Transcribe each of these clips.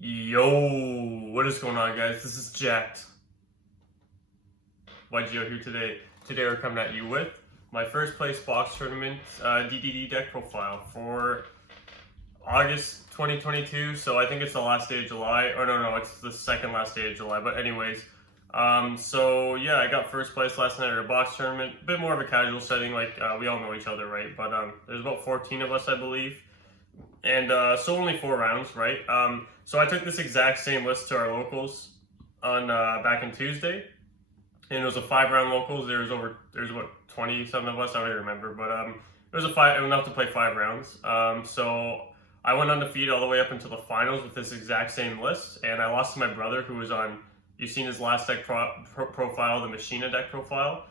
Yo, what is going on, guys? This is Jacked. YGO here today. Today we're coming at you with my first place box tournament DDD deck profile for August 2022. So I think it's the last day of July. Or no, it's the second last day of July. But anyways, so yeah, I got first place last night at a box tournament. A bit more of a casual setting, like we all know each other, right? But there's about 14 of us, I believe. And so only 4 rounds, right? So I took this exact same list to our locals on back in Tuesday, and it was a 5-round locals. There's about 20 something of us. I don't even remember, but it was enough to play 5 rounds. So I went undefeated all the way up until the finals with this exact same list, and I lost to my brother who was on. You've seen his last deck profile, the Machina deck profile.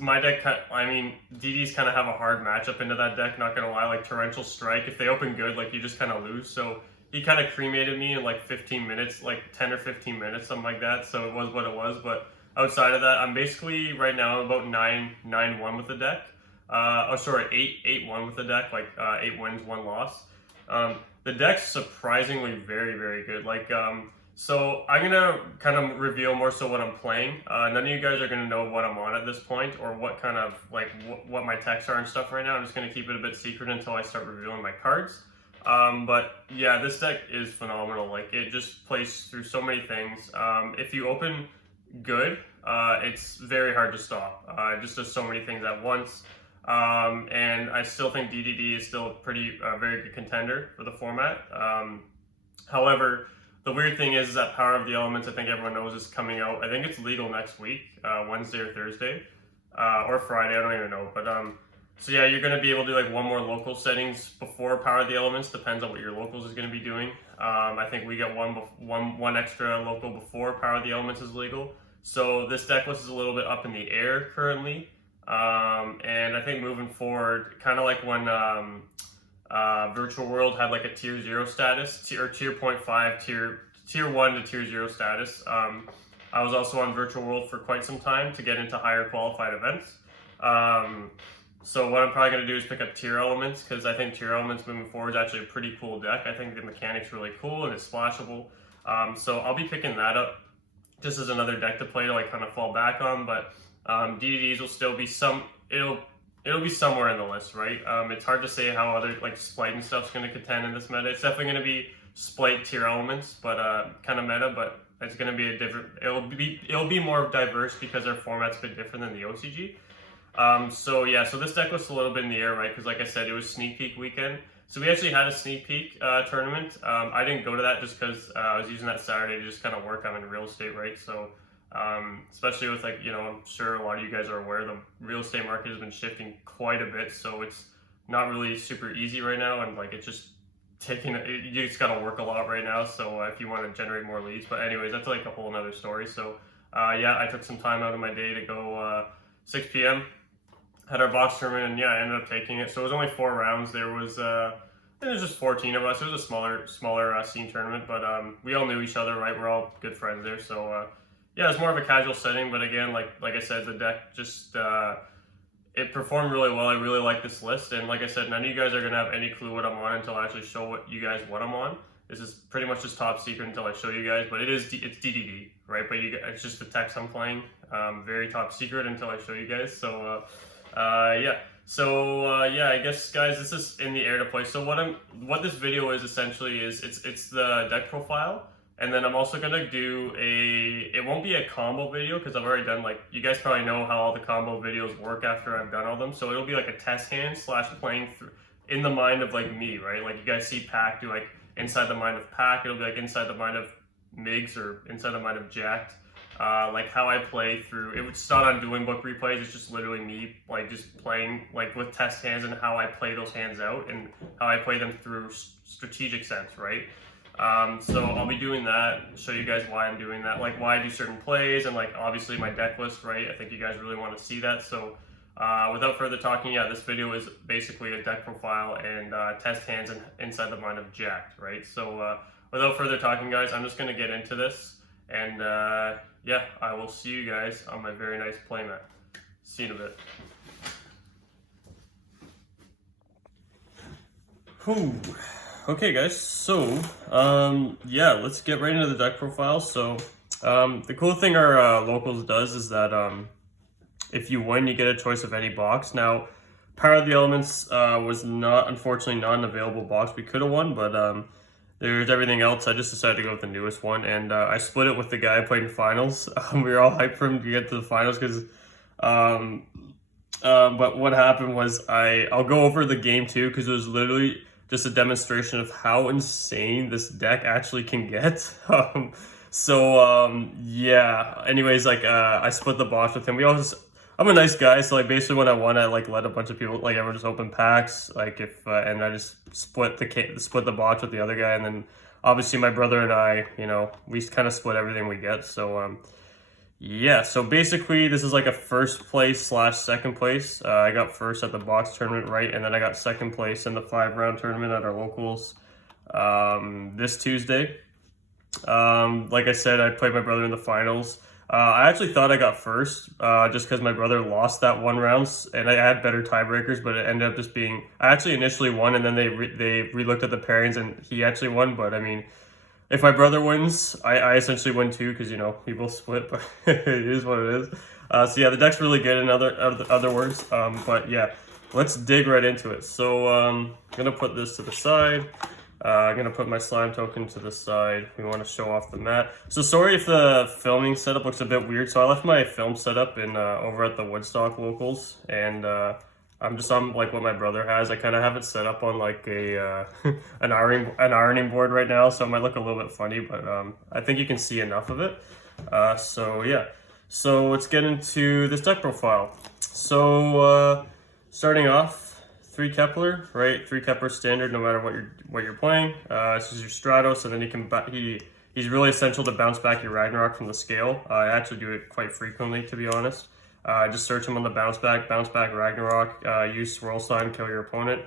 My deck, I mean, DDs kind of have a hard matchup into that deck, not gonna lie, like Torrential Strike, if they open good, like, you just kind of lose, so he kind of cremated me in, like, 15 minutes, like, 10 or 15 minutes, something like that, so it was what it was, but outside of that, I'm basically, right now, about 9-1 with the deck, 8-1 with the deck, like, 8 wins, 1 loss. The deck's surprisingly very, very good, like, so I'm gonna kind of reveal more so what I'm playing. None of you guys are gonna know what I'm on at this point or what kind of like what my techs are and stuff right now. I'm just gonna keep it a bit secret until I start revealing my cards. But yeah, this deck is phenomenal. Like it just plays through so many things. If you open good, it's very hard to stop. It just does so many things at once. And I still think DDD is still a pretty very good contender for the format. However, the weird thing is that Power of the Elements, I think everyone knows, is coming out. I think it's legal next week, Wednesday or Thursday, or Friday, I don't even know. But so yeah, you're going to be able to do like 1 more local settings before Power of the Elements, depends on what your locals is going to be doing. I think we get one extra local before Power of the Elements is legal. So this deck list is a little bit up in the air currently. And I think moving forward, kind of like when Virtual World had like a tier 0 status, or tier 0.5, tier 1 to tier 0 status. I was also on Virtual World for quite some time to get into higher qualified events. So what I'm probably going to do is pick up tier elements, because I think tier elements moving forward is actually a pretty cool deck. I think the mechanic's really cool and it's splashable. So I'll be picking that up just as another deck to play to like kind of fall back on, but DDDs will still be it'll be somewhere in the list, right? It's hard to say how other like Splite and stuff's going to contend in this meta. It's definitely going to be Splite tier elements, but kind of meta. But it's going to be a different. It'll be more diverse because our format's a bit different than the OCG. So yeah, so this deck was a little bit in the air, right? Because like I said, it was sneak peek weekend. So we actually had a sneak peek tournament. I didn't go to that just because I was using that Saturday to just kind of work. I'm in real estate, right? So. Especially with like, you know, I'm sure a lot of you guys are aware the real estate market has been shifting quite a bit, so it's not really super easy right now, and like it's just you just gotta work a lot right now, so if you want to generate more leads. But anyways, that's like a whole nother story. So yeah, I took some time out of my day to go 6 p.m. had our box tournament, and yeah, I ended up taking it. So it was only 4 rounds. There was just 14 of us. It was a smaller scene tournament, but we all knew each other, right? We're all good friends there, so yeah, it's more of a casual setting, but again, like I said, the deck just, it performed really well. I really like this list, and like I said, none of you guys are going to have any clue what I'm on until I actually show you guys what I'm on. This is pretty much just top secret until I show you guys, but it's DDD, right? But it's just the text I'm playing, very top secret until I show you guys, so, yeah. So, yeah, I guess, guys, this is in the air to play. So what this video is essentially is, it's the deck profile. And then I'm also gonna do it won't be a combo video because I've already done, like, you guys probably know how all the combo videos work after I've done all them. So it'll be like a test hand / playing through in the mind of like me, right? Like you guys see Pack do like inside the mind of Pack. It'll be like inside the mind of Migs or inside the mind of Jacked. Like how I play through, it's not on Dueling Book replays, it's just literally me like just playing like with test hands and how I play those hands out and how I play them through strategic sense, right? So I'll be doing that, show you guys why I'm doing that, like why I do certain plays, and like obviously my deck list, right? I think you guys really want to see that. So without further talking, yeah, this video is basically a deck profile and test hands and inside the mind of Jacked, right? So without further talking, guys, I'm just going to get into this, and yeah, I will see you guys on my very nice playmat. See you in a bit. Whew. Okay guys, so yeah, let's get right into the deck profile. So the cool thing our locals does is that if you win, you get a choice of any box. Now, Power of the Elements was not, unfortunately, not an available box. We could have won, but there's everything else. I just decided to go with the newest one, and I split it with the guy I played in finals. We were all hyped for him to get to the finals because but what happened was I'll go over the game too because it was literally just a demonstration of how insane this deck actually can get. Yeah. Anyways, like I split the box with him. I'm a nice guy, so like basically when I won, I like let a bunch of people, like everyone just open packs, like if and I just split the box with the other guy, and then obviously my brother and I, we kind of split everything we get. So yeah, so basically this is like a first place slash second place. I got first at the box tournament, right? And then I got second place in the 5-round tournament at our locals this Tuesday. Like I said, I played my brother in the finals. I actually thought I got first just because my brother lost that one round and I had better tiebreakers, but it ended up just being, I actually initially won and then they re-looked at the pairings and he actually won. But I mean, if my brother wins, I essentially win too because, we both split, but it is what it is. So yeah, the deck's really good in other words. But yeah, let's dig right into it. So I'm going to put this to the side. I'm going to put my slime token to the side. We want to show off the mat. So sorry if the filming setup looks a bit weird. So I left my film setup in over at the Woodstock locals. And I'm just on like what my brother has. I kind of have it set up on like a an ironing board right now. So it might look a little bit funny. But I think you can see enough of it. So yeah. So let's get into this deck profile. So starting off, 3 Kepler, right? 3 Kepler standard, no matter what you're playing. This is your Stratos, so then he's really essential to bounce back your Ragnarok from the scale. I actually do it quite frequently, to be honest. Just search him on the bounce back Ragnarok. Use Swirl Slime, kill your opponent.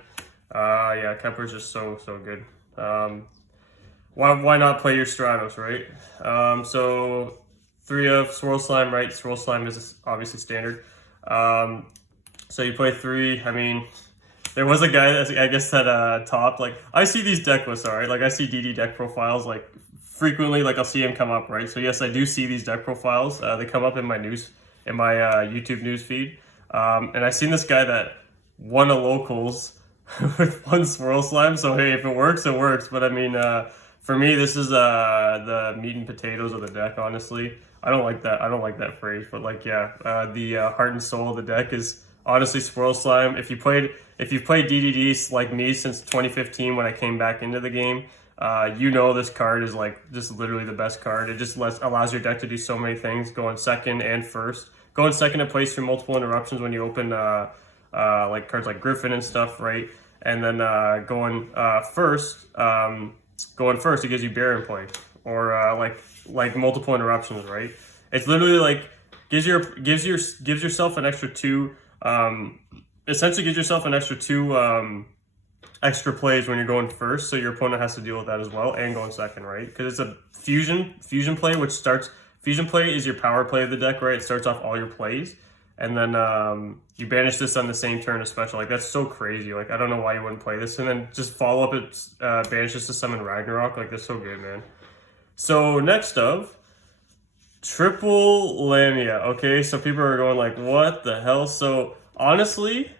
Yeah, Kepler's just so good. Why not play your Stratos, right? So 3 of Swirl Slime, right? Swirl Slime is obviously standard. So you play 3. I mean, there was a guy that I guess that topped, like, I see these deck lists, alright? Like, I see DD deck profiles, like, frequently, like, I'll see him come up, right? So, yes, I do see these deck profiles. They come up in my YouTube news feed. And I seen this guy that won a locals with 1 Swirl Slime. So, hey, if it works, it works. But, I mean, for me, this is the meat and potatoes of the deck, honestly. I don't like that phrase, but, like, yeah, the heart and soul of the deck is honestly Swirl Slime. If you've played DDD like me since 2015 when I came back into the game, this card is like just literally the best card. It just allows your deck to do so many things, going second and first. Going second to place through multiple interruptions when you open like cards like Griffin and stuff, right? And then going first, it gives you Baron play or like multiple interruptions, right? It's literally like gives yourself an extra 2. Essentially gives yourself an extra 2 extra plays when you're going first, so your opponent has to deal with that as well, and going second, right? Because it's a fusion play, fusion play is your power play of the deck, right? It starts off all your plays, and then you banish this on the same turn as special. Like, that's so crazy. Like, I don't know why you wouldn't play this, and then just follow up it banishes to summon Ragnarok. Like, that's so good, man. So next up, Triple Lamia. Okay, so people are going like, what the hell? So honestly,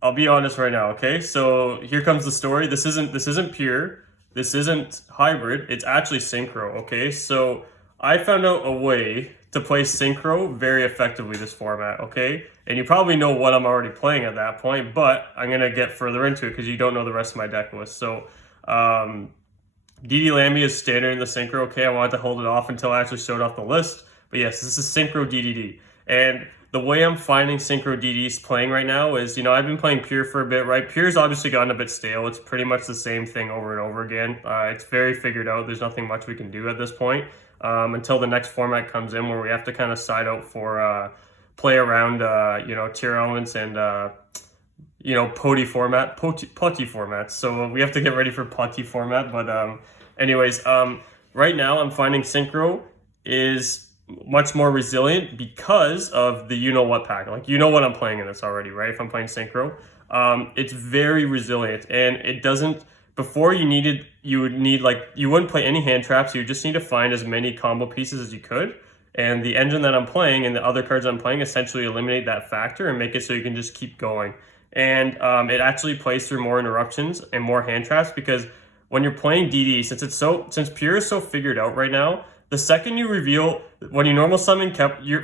I'll be honest right now, okay? So here comes the story. This isn't pure. This isn't hybrid. It's actually synchro, okay? So I found out a way to play synchro very effectively this format, okay? And you probably know what I'm already playing at that point, but I'm going to get further into it because you don't know the rest of my deck list. So DD Lamia is standard in the synchro, okay? I wanted to hold it off until I actually showed off the list. But yes, this is synchro DDD. And the way I'm finding synchro DDs playing right now is, I've been playing pure for a bit, right? Pure's obviously gotten a bit stale. It's pretty much the same thing over and over again. It's very figured out. There's nothing much we can do at this point until the next format comes in where we have to kind of side out for play around, tier elements and, POTE format, POTE format. So we have to get ready for POTE format. But anyways, right now I'm finding synchro is much more resilient because of the what pack. Like, what I'm playing in this already, right? If I'm playing synchro, it's very resilient and it doesn't before you would need like, you wouldn't play any hand traps. You would just need to find as many combo pieces as you could. And the engine that I'm playing and the other cards I'm playing essentially eliminate that factor and make it so you can just keep going. And it actually plays through more interruptions and more hand traps, because when you're playing DD, since Pure is so figured out right now, the second you reveal, when you normal summon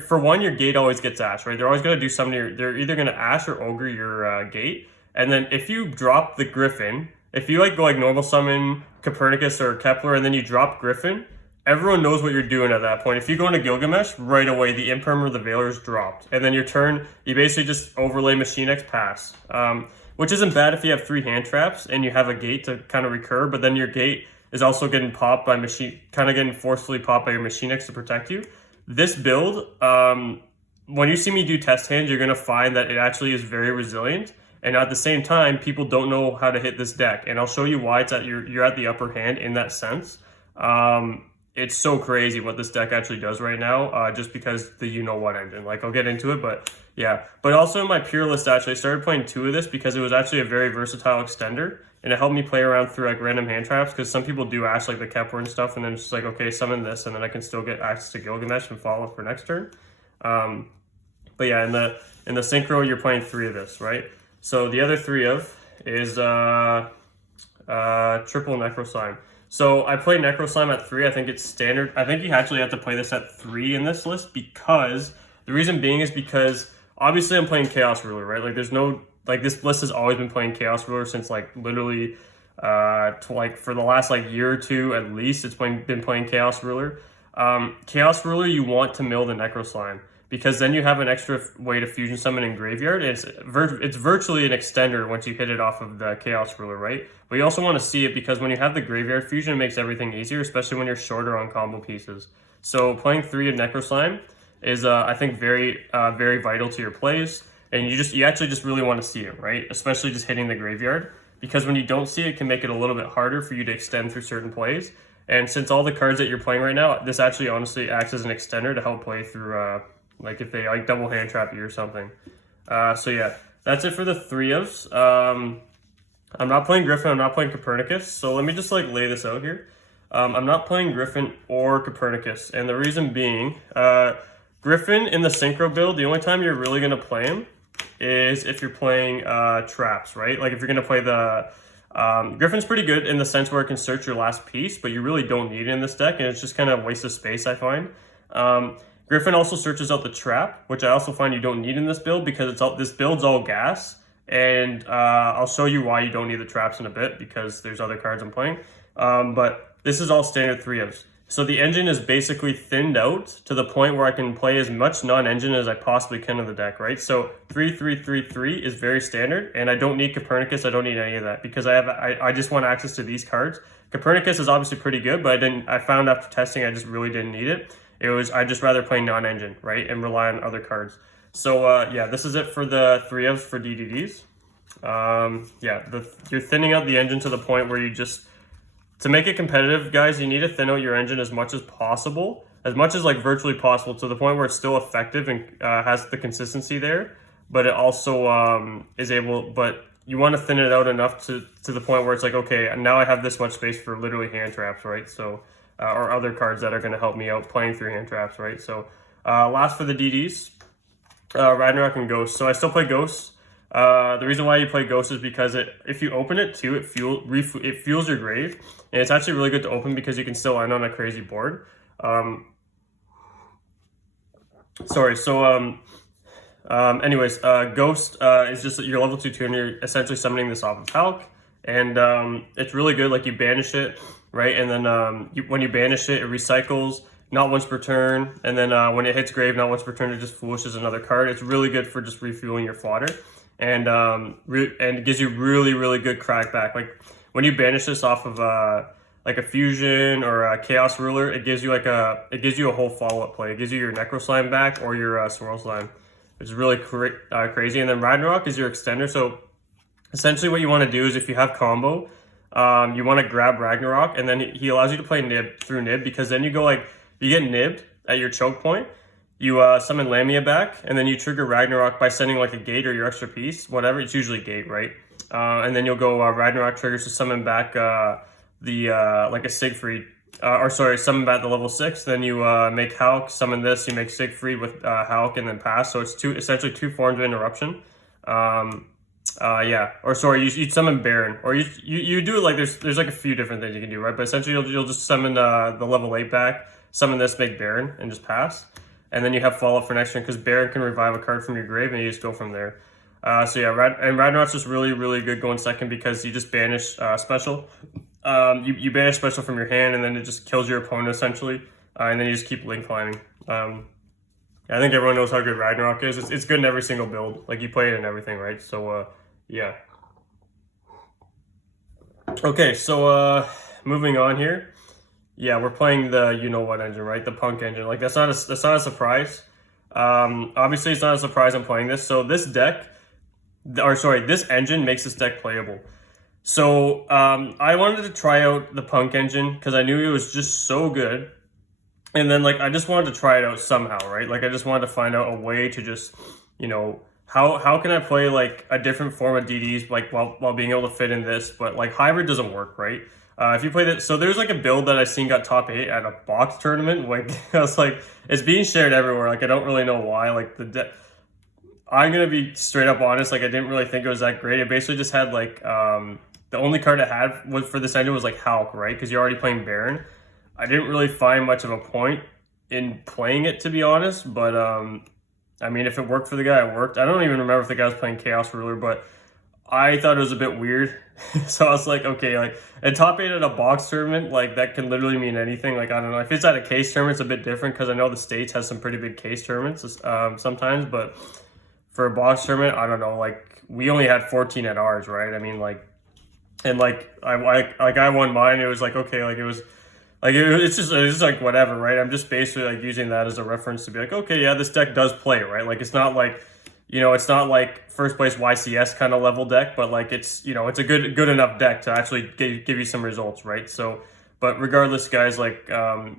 for one, your gate always gets Ash, right? They're always going to do something. They're either going to Ash or Ogre your gate. And then if you drop the Griffin, if you like go like normal summon Copernicus or Kepler and then you drop Griffin, everyone knows what you're doing at that point. If you go into Gilgamesh, right away the Imperm or the Veiler is dropped. And then your turn, you basically just overlay Machine X pass. Which isn't bad if you have 3 hand traps and you have a gate to kind of recur, but then your gate is also getting popped by getting forcefully popped by your Machine X to protect you. This build, when you see me do test hands, you're going to find that it actually is very resilient. And at the same time, people don't know how to hit this deck. And I'll show you why you're at the upper hand in that sense. It's so crazy what this deck actually does right now, just because the you-know-what engine. Like, I'll get into it, but yeah. But also in my Pure list, actually, I started playing 2 of this because it was actually a very versatile extender. And it helped me play around through, like, random hand traps, because some people do Ash, like, the Kepler and stuff, and then it's just like, okay, summon this, and then I can still get access to Gilgamesh and follow for next turn. But yeah, in the Synchro, you're playing 3 of this, right? So the other 3 of is triple Necro Slime. So I play Necro Slime at 3. I think it's standard. I think you actually have to play this at 3 in this list, because the reason being is because obviously I'm playing Chaos Ruler, right? Like there's no, like this list has always been playing Chaos Ruler since like literally like for the last like year or 2 at least. It's been playing Chaos Ruler. Chaos Ruler, you want to mill the Necro Slime, because then you have an extra way to fusion summon in Graveyard. It's virtually an extender once you hit it off of the Chaos Ruler, right? But you also want to see it because when you have the Graveyard fusion, it makes everything easier, especially when you're shorter on combo pieces. So playing 3 of Necro Slime is, I think, very vital to your plays. And you actually just really want to see it, right? Especially just hitting the Graveyard, because when you don't see it, it can make it a little bit harder for you to extend through certain plays. And since all the cards that you're playing right now, this actually honestly acts as an extender to help play through, like if they like double hand trap you or something. So yeah, that's it for the 3 ofs. I'm not playing Griffin, I'm not playing Copernicus, so let me just like lay this out here. I'm not playing Griffin or Copernicus, and the reason being, Griffin in the Synchro build, the only time you're really going to play him is if you're playing traps, right? Like if you're going to play the... Griffin's pretty good in the sense where it can search your last piece, but you really don't need it in this deck, and it's just kind of a waste of space, I find. Griffin also searches out the trap, which I also find you don't need in this build, because this build's all gas. And I'll show you why you don't need the traps in a bit, because there's other cards I'm playing. But this is all standard 3 ofs. So the engine is basically thinned out to the point where I can play as much non-engine as I possibly can in the deck, right? So 3, 3, 3, 3 is very standard, and I don't need Copernicus, I don't need any of that, because I just want access to these cards. Copernicus is obviously pretty good, but I found after testing I just really didn't need it. I'd just rather play non-engine, right? And rely on other cards. So yeah, this is it for the 3 ofs for DDDs. Yeah, you're thinning out the engine to the point where to make it competitive, guys, you need to thin out your engine as much as possible, as much as like virtually possible, to the point where it's still effective and has the consistency there, but it also but you want to thin it out enough to the point where it's like, okay, now I have this much space for literally hand traps, right? So, or other cards that are going to help me out playing through hand traps, right? So, last for the DDs, Ragnarok and Ghost. So I still play Ghosts. The reason why you play Ghost is because if you open it too, it fuels your grave, and it's actually really good to open because you can still end on a crazy board. Anyways, Ghost is just your level 2 tuner. You're essentially summoning this off of Hulk, and it's really good. Like you banish it, right, and then when you banish it, it recycles. Not once per turn, and then when it hits grave, not once per turn, it just foolishes another card. It's really good for just refueling your fodder, and it gives you really, really good crackback. Like when you banish this off of like a fusion or a Chaos Ruler, it gives you a whole follow-up play. It gives you your Necro Slime back or your Swirl Slime, which is really crazy. And then Ragnarok is your extender. So essentially, what you want to do is if you have combo, you want to grab Ragnarok, and then he allows you to play Nib through Nib, because then you go like. You get nibbed at your choke point, you summon Lamia back, and then you trigger Ragnarok by sending like a gate or your extra piece, whatever. It's usually gate, right? and then you'll go Ragnarok triggers to summon back like a Siegfried. Or sorry, summon back the level 6. Then you make Hulk, summon this. You make Siegfried with Hulk, and then pass. So it's essentially two forms of interruption. Yeah. Or sorry, you summon Baron, or you do it like there's like a few different things you can do, right? But essentially you'll just summon the level 8 back, summon this, make Baron, and just pass. And then you have follow up for next turn because Baron can revive a card from your grave, and you just go from there. So yeah, Ragnarok's just really good going second because you just banish special. You banish special from your hand, and then it just kills your opponent essentially, and then you just keep link climbing. I think everyone knows how good Ragnarok is. It's good in every single build. Like, you play it in everything, right? So yeah. Okay, so moving on here. Yeah, we're playing the you-know-what engine, right? The Punk engine. Like, that's not a surprise. Obviously, it's not a surprise I'm playing this. So this deck, this engine makes this deck playable. So I wanted to try out the Punk engine because I knew it was just so good. And then, like, I just wanted to try it out somehow, right? Like, I just wanted to find out a way to just, how can I play, like, a different form of DDs, like, while being able to fit in this. But, like, hybrid doesn't work, right? If you play that, so there's like a build that I seen got top 8 at a box tournament. Like, I was like, it's being shared everywhere. Like, I don't really know why. Like, I'm gonna be straight up honest. Like, I didn't really think it was that great. It basically just had like the only card it had for this engine was like Hulk, right? Because you're already playing Baron. I didn't really find much of a point in playing it, to be honest. But I mean, if it worked for the guy, it worked. I don't even remember if the guy was playing Chaos Ruler, but I thought it was a bit weird. So I was like, okay, like, a top 8 at a box tournament, like, that can literally mean anything. Like, I don't know. If it's at a case tournament, it's a bit different because I know the States has some pretty big case tournaments sometimes. But for a box tournament, I don't know. Like, we only had 14 at ours, right? I mean, like, and like, I won mine. It was like, okay, like, it was like, it's just like whatever, right? I'm just basically like using that as a reference to be like, okay, yeah, this deck does play, right? Like, it's not like, it's not like first place YCS kind of level deck, but like, it's, it's a good enough deck to actually give you some results, right? So, but regardless, guys, like,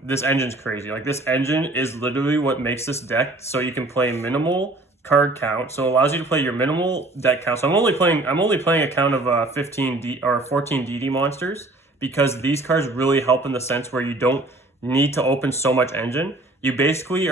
this engine's crazy. Like, this engine is literally what makes this deck so you can play minimal card count. So it allows you to play your minimal deck count. So I'm only playing a count of 15 or 14 DD monsters because these cards really help in the sense where you don't need to open so much engine. You basically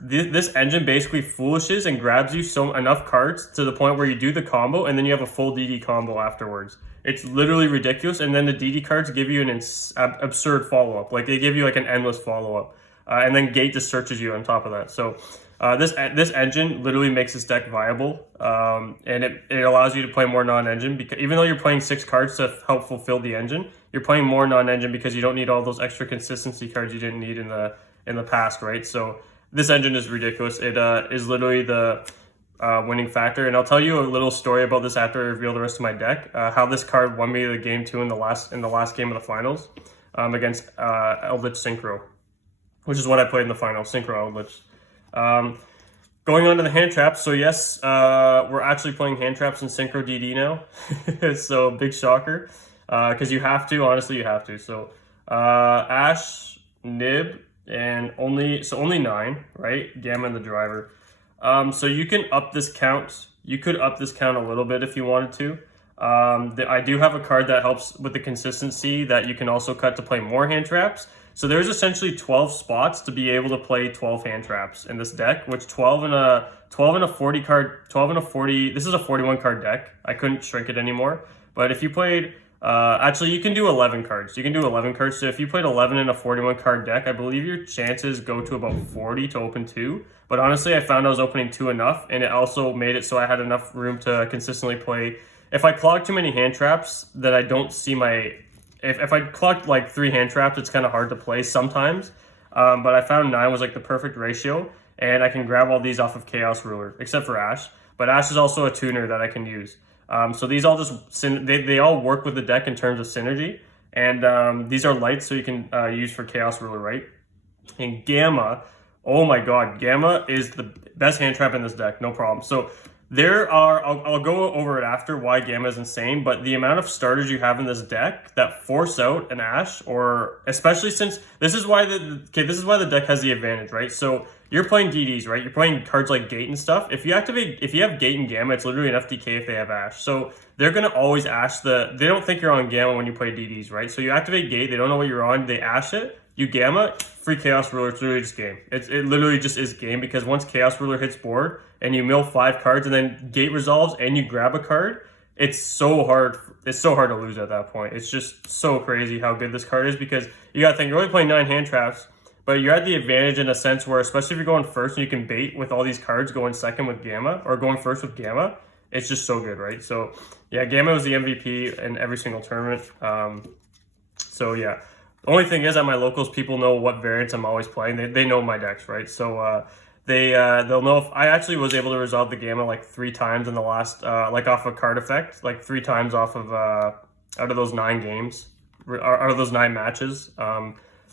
this engine basically foolishes and grabs you enough cards to the point where you do the combo and then you have a full DD combo afterwards. It's literally ridiculous. And then the DD cards give you an absurd follow-up. Like, they give you like an endless follow-up. And then Gate just searches you on top of that. So this engine literally makes this deck viable. And it allows you to play more non-engine because even though you're playing 6 cards to help fulfill the engine, you're playing more non-engine because you don't need all those extra consistency cards you didn't need in the past, right? So this engine is ridiculous. It is literally the winning factor. And I'll tell you a little story about this after I reveal the rest of my deck. How this card won me the game 2 in the last game of the finals against Eldritch Synchro, which is what I played in the finals, Synchro Eldritch. Going on to the hand traps. So yes, we're actually playing hand traps in Synchro DD now. So big shocker, because you have to. Honestly, you have to. So Ash, Nib, and only 9, right? Gamma and the driver. So you can up this count. You could up this count a little bit if you wanted to. I do have a card that helps with the consistency that you can also cut to play more hand traps. So there's essentially 12 spots to be able to play 12 hand traps in this deck, which 12 and a 40 card, 12 and a 40. This is a 41 card deck. I couldn't shrink it anymore. But if you played, actually you can do 11 cards. You can do 11 cards. So if you played 11 in a 41 card deck, I believe your chances go to about 40 to open 2. But honestly, I found I was opening 2 enough, and it also made it so I had enough room to consistently play. If I clog too many hand traps that I don't see my... If I clocked like 3 hand traps, it's kind of hard to play sometimes. But I found 9 was like the perfect ratio, and I can grab all these off of Chaos Ruler, except for Ash. But Ash is also a tuner that I can use. So these all they all work with the deck in terms of synergy. And these are lights, so you can use for Chaos Ruler, right? And Gamma, oh my god, Gamma is the best hand trap in this deck, no problem. So I'll go over it after why Gamma is insane, but the amount of starters you have in this deck that force out an Ash, or especially since this is why the deck has the advantage, right? So you're playing DDs, right? You're playing cards like Gate and stuff. If you have Gate and Gamma, it's literally an FDK if they have Ash. So they're gonna always Ash they don't think you're on Gamma when you play DDs, right? So you activate Gate, they don't know what you're on, they Ash it, you Gamma, free Chaos Ruler, it's literally just game. It literally just is game, because once Chaos Ruler hits board and you mill 5 cards and then Gate resolves and you grab a card, it's so hard to lose at that point. It's just so crazy how good this card is, because you gotta think, you're only playing 9 hand traps, but you're at the advantage in a sense where, especially if you're going first and you can bait with all these cards going second with Gamma, or going first with Gamma, it's just so good, right? So yeah, Gamma was the MVP in every single tournament. So yeah. The only thing is, at my locals, people know what variants I'm always playing. They know my decks, right? So they'll know if I actually was able to resolve the Gamma like 3 times in the last like off a card effect, like 3 times off of out of those 9 games, out of those 9 matches,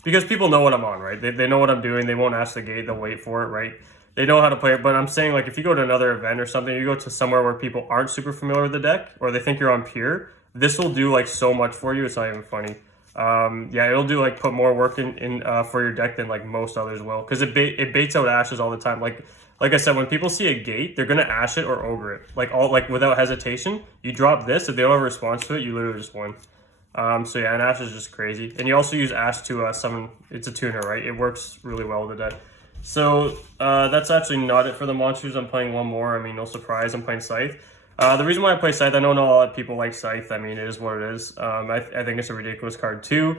because people know what I'm on, right? They know what I'm doing. They won't ask the Gate. They'll wait for it, right? They know how to play it. But I'm saying, like, if you go to another event or something, you go to somewhere where people aren't super familiar with the deck, or they think you're on Pure, this will do like so much for you. It's not even funny. Yeah, it'll do like put more work in for your deck than like most others will, because it baits out Ashes all the time. Like I said, when people see a Gate, they're gonna Ash it or Ogre it, like without hesitation. You drop this, if they don't have a response to it, you literally just win. So yeah, and Ash is just crazy, and you also use Ash to summon. It's a tuner, right? It works really well with the deck. So that's actually not it for the monsters. I'm playing one more. I mean, no surprise, I'm playing Scythe. The reason why I play Scythe, I know not a lot of people like Scythe. I mean, it is what it is. I think it's a ridiculous card too.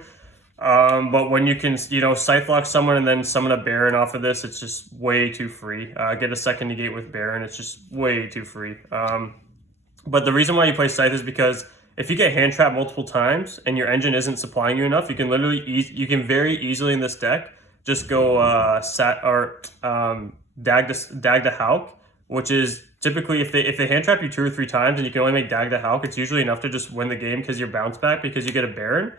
But when you can, Scythe lock someone and then summon a Baron off of this, it's just way too free. Get a second negate with Baron, it's just way too free. But the reason why you play Scythe is because if you get hand trapped multiple times and your engine isn't supplying you enough, you can literally you can very easily in this deck just go Dag to Hulk, which is typically if they hand trap you 2 or 3 times and you can only make Dag to Hulk, it's usually enough to just win the game, because you're bounce back, because you get a Baron.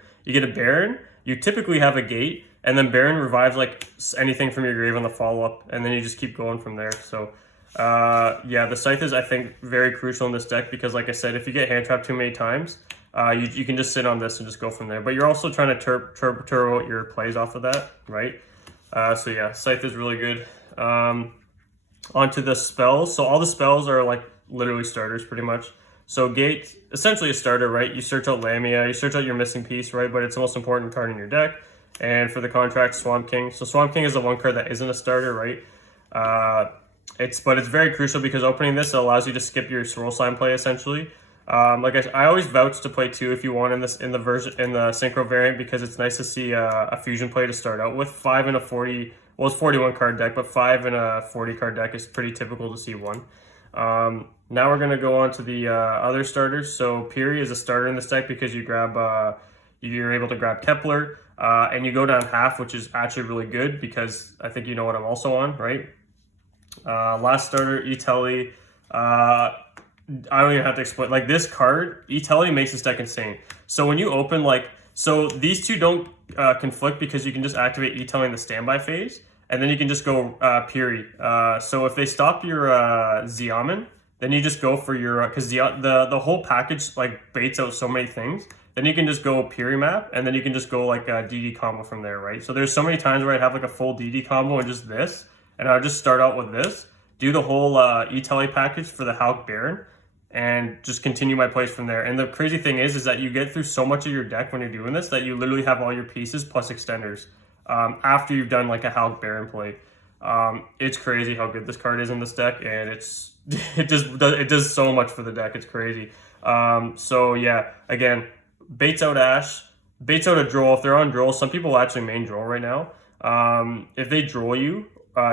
You typically have a Gate, and then Baron revives like anything from your grave on the follow-up, and then you just keep going from there. So yeah, the Scythe is, I think, very crucial in this deck, because like I said, if you get hand trapped too many times, you can just sit on this and just go from there. But you're also trying to turbo your plays off of that, right? So yeah, Scythe is really good. Onto the spells. So all the spells are like literally starters pretty much. So Gate, essentially a starter, right? You search out Lamia, you search out your missing piece, right? But it's the most important card in your deck. And for the contract, Swamp King. So Swamp King is the one card that isn't a starter, right? It's very crucial, because opening this, it allows you to skip your Swirl Slime play essentially. Like I always vouch to play 2 if you want in the Synchro variant, because it's nice to see a fusion play to start out with. 5 in a 40, well, it's 41 card deck, but 5 in a 40 card deck is pretty typical to see 1. Now we're gonna go on to the other starters. So Piri is a starter in this deck because you grab you're able to grab Kepler, and you go down half, which is actually really good, because I think you know what I'm also on, right? Last starter, Etelli. I don't even have to explain. Like, this card, Etelli makes this deck insane. So when you open, so these two don't conflict, because you can just activate Etelli in the standby phase, and then you can just go Piri. So if they stop your Xiamen, then you just go for your, because the whole package like baits out so many things. Then you can just go Piri map, and then you can just go like a DD combo from there, right? So there's so many times where I'd have like a full DD combo and just this, and I'll just start out with this, do the whole Etelli package for the Hulk Baron, and just continue my plays from there. And the crazy thing is that you get through so much of your deck when you're doing this, that you literally have all your pieces plus extenders after you've done like a Hulk Baron play. It's crazy how good this card is in this deck, and it does so much for the deck. It's crazy. So yeah, again, baits out Ash, baits out a Droll. If they're on Droll, some people actually main Droll right now. If they Droll you,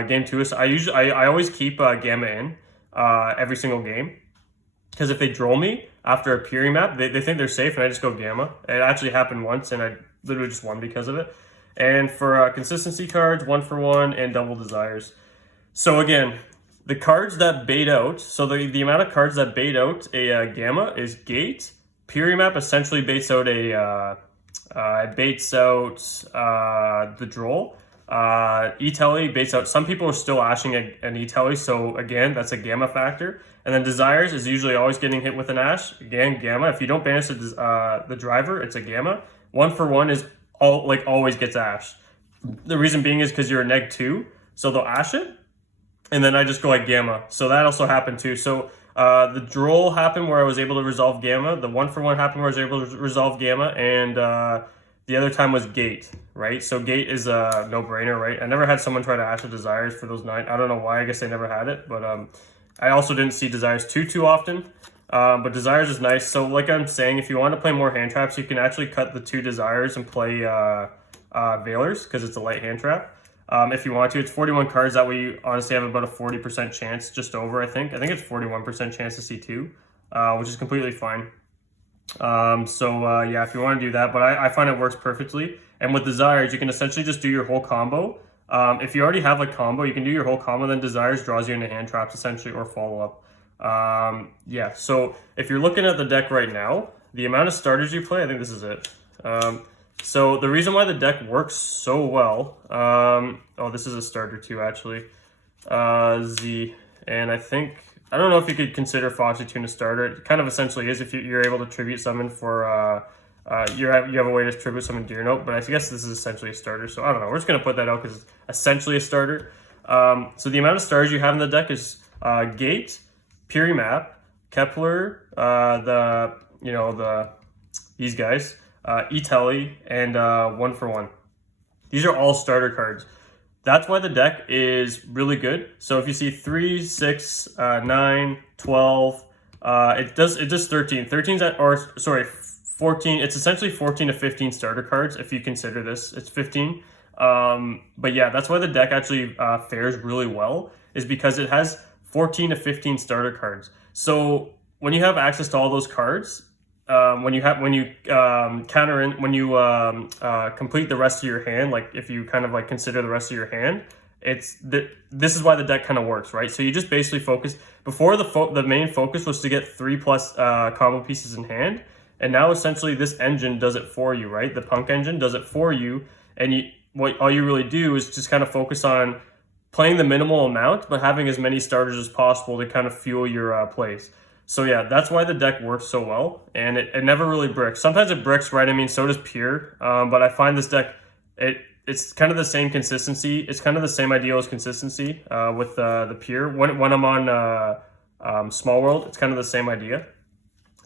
game 2 is, I always keep Gamma in every single game. Because if they Droll me after a Piri map, they think they're safe, and I just go Gamma. It actually happened once, and I literally just won because of it. And for consistency cards, 1-for-1, and double desires. So again, the cards that bait out, so the amount of cards that bait out a Gamma is Gate. Piri map essentially baits out the Droll. E-Telly based out. Some people are still ashing an E-Telly, so again, that's a gamma factor. And then Desires is usually always getting hit with an ash. Again, gamma. If you don't banish the driver, it's a gamma. 1-for-1 is always gets ashed. The reason being is because you're a -2, so they'll ash it, and then I just go like gamma. So that also happened too. So the droll happened where I was able to resolve gamma. The 1-for-1 happened where I was able to resolve gamma, and the other time was gate, right? So gate is a no-brainer, right? I never had someone try to ash a Desires for those 9. I don't know why. I guess they never had it, but I also didn't see Desires too often. But Desires is nice. So like I'm saying, if you want to play more hand traps, you can actually cut the 2 Desires and play Veilers, because it's a light hand trap. If you want to, it's 41 cards. That way you honestly have about a 40% chance, just over, I think. I think it's 41% chance to see 2, which is completely fine. Yeah, if you want to do that, but I find it works perfectly. And with Desires, you can essentially just do your whole combo. If you already have a combo, you can do your whole combo, then Desires draws you into hand traps essentially, or follow-up. Yeah, so if you're looking at the deck right now, the amount of starters you play, I think this is it. So the reason why the deck works so well, oh, this is a starter too, actually. Z, and I don't know if you could consider Foxy Tune a starter. It kind of essentially is if you're able to tribute summon for, you have a way to tribute summon Deer Note, but I guess this is essentially a starter, so I don't know. We're just going to put that out because it's essentially a starter. So the amount of stars you have in the deck is Gate, Piri Map, Kepler, these guys, E-Telly, and 1-for-1. These are all starter cards. That's why the deck is really good. So if you see 3, 6, 9, 12, it does 13. 14. It's essentially 14 to 15 starter cards if you consider this. It's 15. But yeah, that's why the deck actually fares really well, is because it has 14 to 15 starter cards. So when you have access to all those cards, when you complete the rest of your hand, like if you kind of like consider the rest of your hand, this is why the deck kind of works, right? So you just basically focus. Before the main focus was to get 3+ combo pieces in hand, and now essentially this engine does it for you, right? The Punk engine does it for you, and all you really do is just kind of focus on playing the minimal amount, but having as many starters as possible to kind of fuel your plays. So yeah, that's why the deck works so well, and it never really bricks. Sometimes it bricks, right? I mean, so does Pure, but I find this deck, it's kind of the same consistency. It's kind of the same idea as consistency with the Pure. When I'm on Small World, it's kind of the same idea.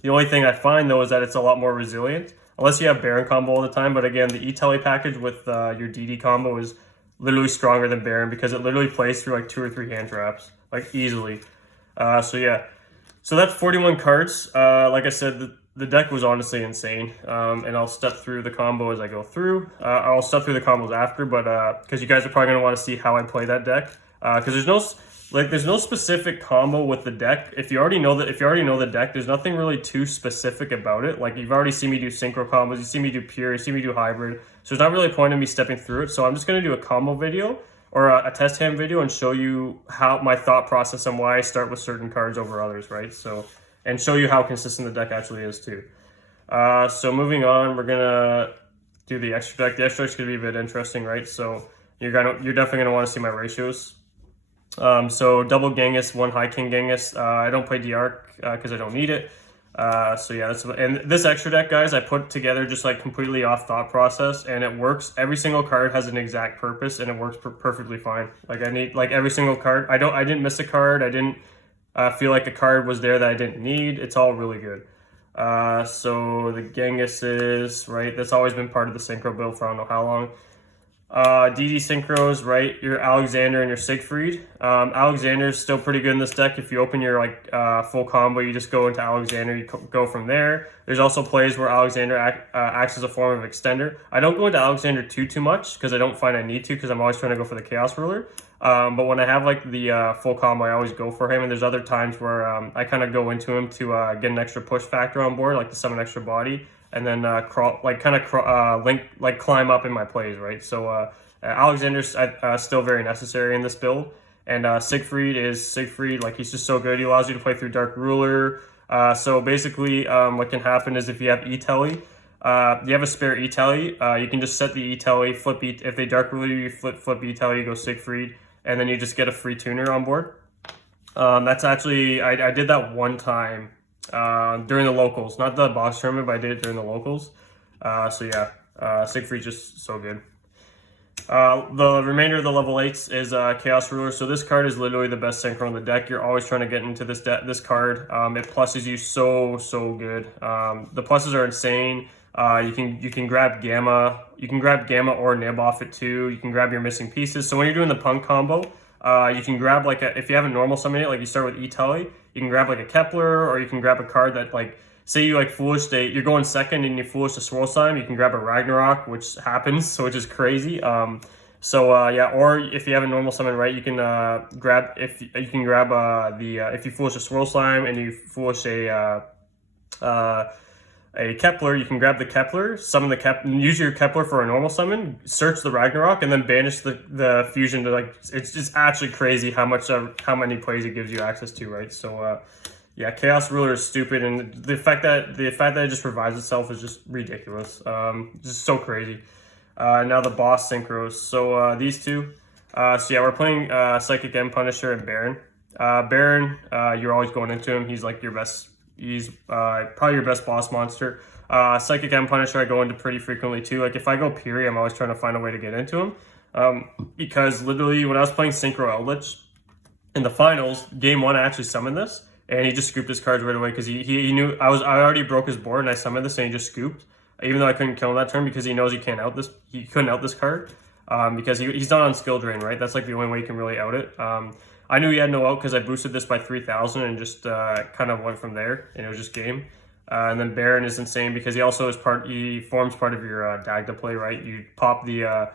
The only thing I find, though, is that it's a lot more resilient, unless you have Baron combo all the time. But again, the E-Telly package with your DD combo is literally stronger than Baron, because it literally plays through like 2 or 3 hand traps, like easily. So yeah. So that's 41 cards. Like I said, the deck was honestly insane. And I'll step through the combo as I go through. I'll step through the combos after, but because you guys are probably gonna want to see how I play that deck. Because there's no specific combo with the deck. If you already know the deck, there's nothing really too specific about it. Like, you've already seen me do synchro combos, you see me do pure, you see me do hybrid. So there's not really a point in me stepping through it. So I'm just gonna do a combo video, or a test hand video, and show you how my thought process and why I start with certain cards over others, right? So, and show you how consistent the deck actually is too. So moving on, we're gonna do the extra deck. The extra deck's gonna be a bit interesting, right? So you're definitely gonna want to see my ratios. So double Genghis, 1 High King Genghis. I don't play D-Arc because I don't need it. So yeah, and this extra deck, guys, I put together just like completely off thought process, and it works. Every single card has an exact purpose, and it works perfectly fine. Like, I need, like, every single card. I didn't miss a card. I didn't feel like a card was there that I didn't need. It's all really good. So the Genghis is, right, that's always been part of the synchro build for I don't know how long. DD synchros, right? Your Alexander and your Siegfried. Alexander's still pretty good in this deck. If you open your full combo, you just go into Alexander, you go from there. There's also plays where Alexander acts as a form of extender. I don't go into Alexander too much because I don't find I need to, because I'm always trying to go for the Chaos Ruler. But when I have like the full combo, I always go for him. And there's other times where I kind of go into him to get an extra push factor on board, like to summon extra body, and then climb up in my plays, right? So Alexander's still very necessary in this build, and Siegfried is Siegfried. Like, he's just so good. He allows you to play through Dark Ruler. So basically, what can happen is if you have E-Telly, You have a spare E-Tally, you can just set the E-Tally, flip if they dark ruler you, flip E-Tally, you go Siegfried, and then you just get a free tuner on board. That's actually, I did that one time during the locals, not the box tournament, but I did it during the locals. So yeah, Siegfried's just so good. The remainder of the level 8s is Chaos Ruler. So this card is literally the best synchro on the deck. You're always trying to get into this card. It pluses you so good. The pluses are insane. You can grab Gamma. You can grab Gamma or Nib off it too. You can grab your missing pieces. So when you're doing the Punk combo, you can grab like if you have a normal summon it, like you start with E-Tally, you can grab like a Kepler, or you can grab a card that like, say you like Foolish State, you're going second and you Foolish a Swirl Slime, you can grab a Ragnarok, which happens, so which is crazy. Yeah, or if you have a normal summon, right, you can grab if you Foolish a Swirl Slime and you Foolish a Kepler, you can grab the Kepler, summon the use your Kepler for a normal summon, search the Ragnarok, and then banish the fusion to like, it's just actually crazy how many plays it gives you access to, right? So yeah, Chaos Ruler is stupid, and the fact that it just revives itself is just ridiculous. Just so crazy. Now the boss synchros. So these two. So yeah, we're playing Psychic M Punisher and Baron. Baron, you're always going into him. He's like your best. He's probably your best boss monster. Psychic M Punisher I go into pretty frequently too. Like if I go Piri, I'm always trying to find a way to get into him. Because literally when I was playing Synchro Eldritch in the finals, game 1 I actually summoned this. And he just scooped his cards right away because he knew I already broke his board and I summoned this and he just scooped. Even though I couldn't kill him that turn because he knows he couldn't out this card. Because he's not on skill drain, right? That's like the only way you can really out it. I knew he had no out because I boosted this by 3,000 and just kind of went from there, and it was just game. And then Baron is insane because he also is he forms part of your Dagda play, right? You pop the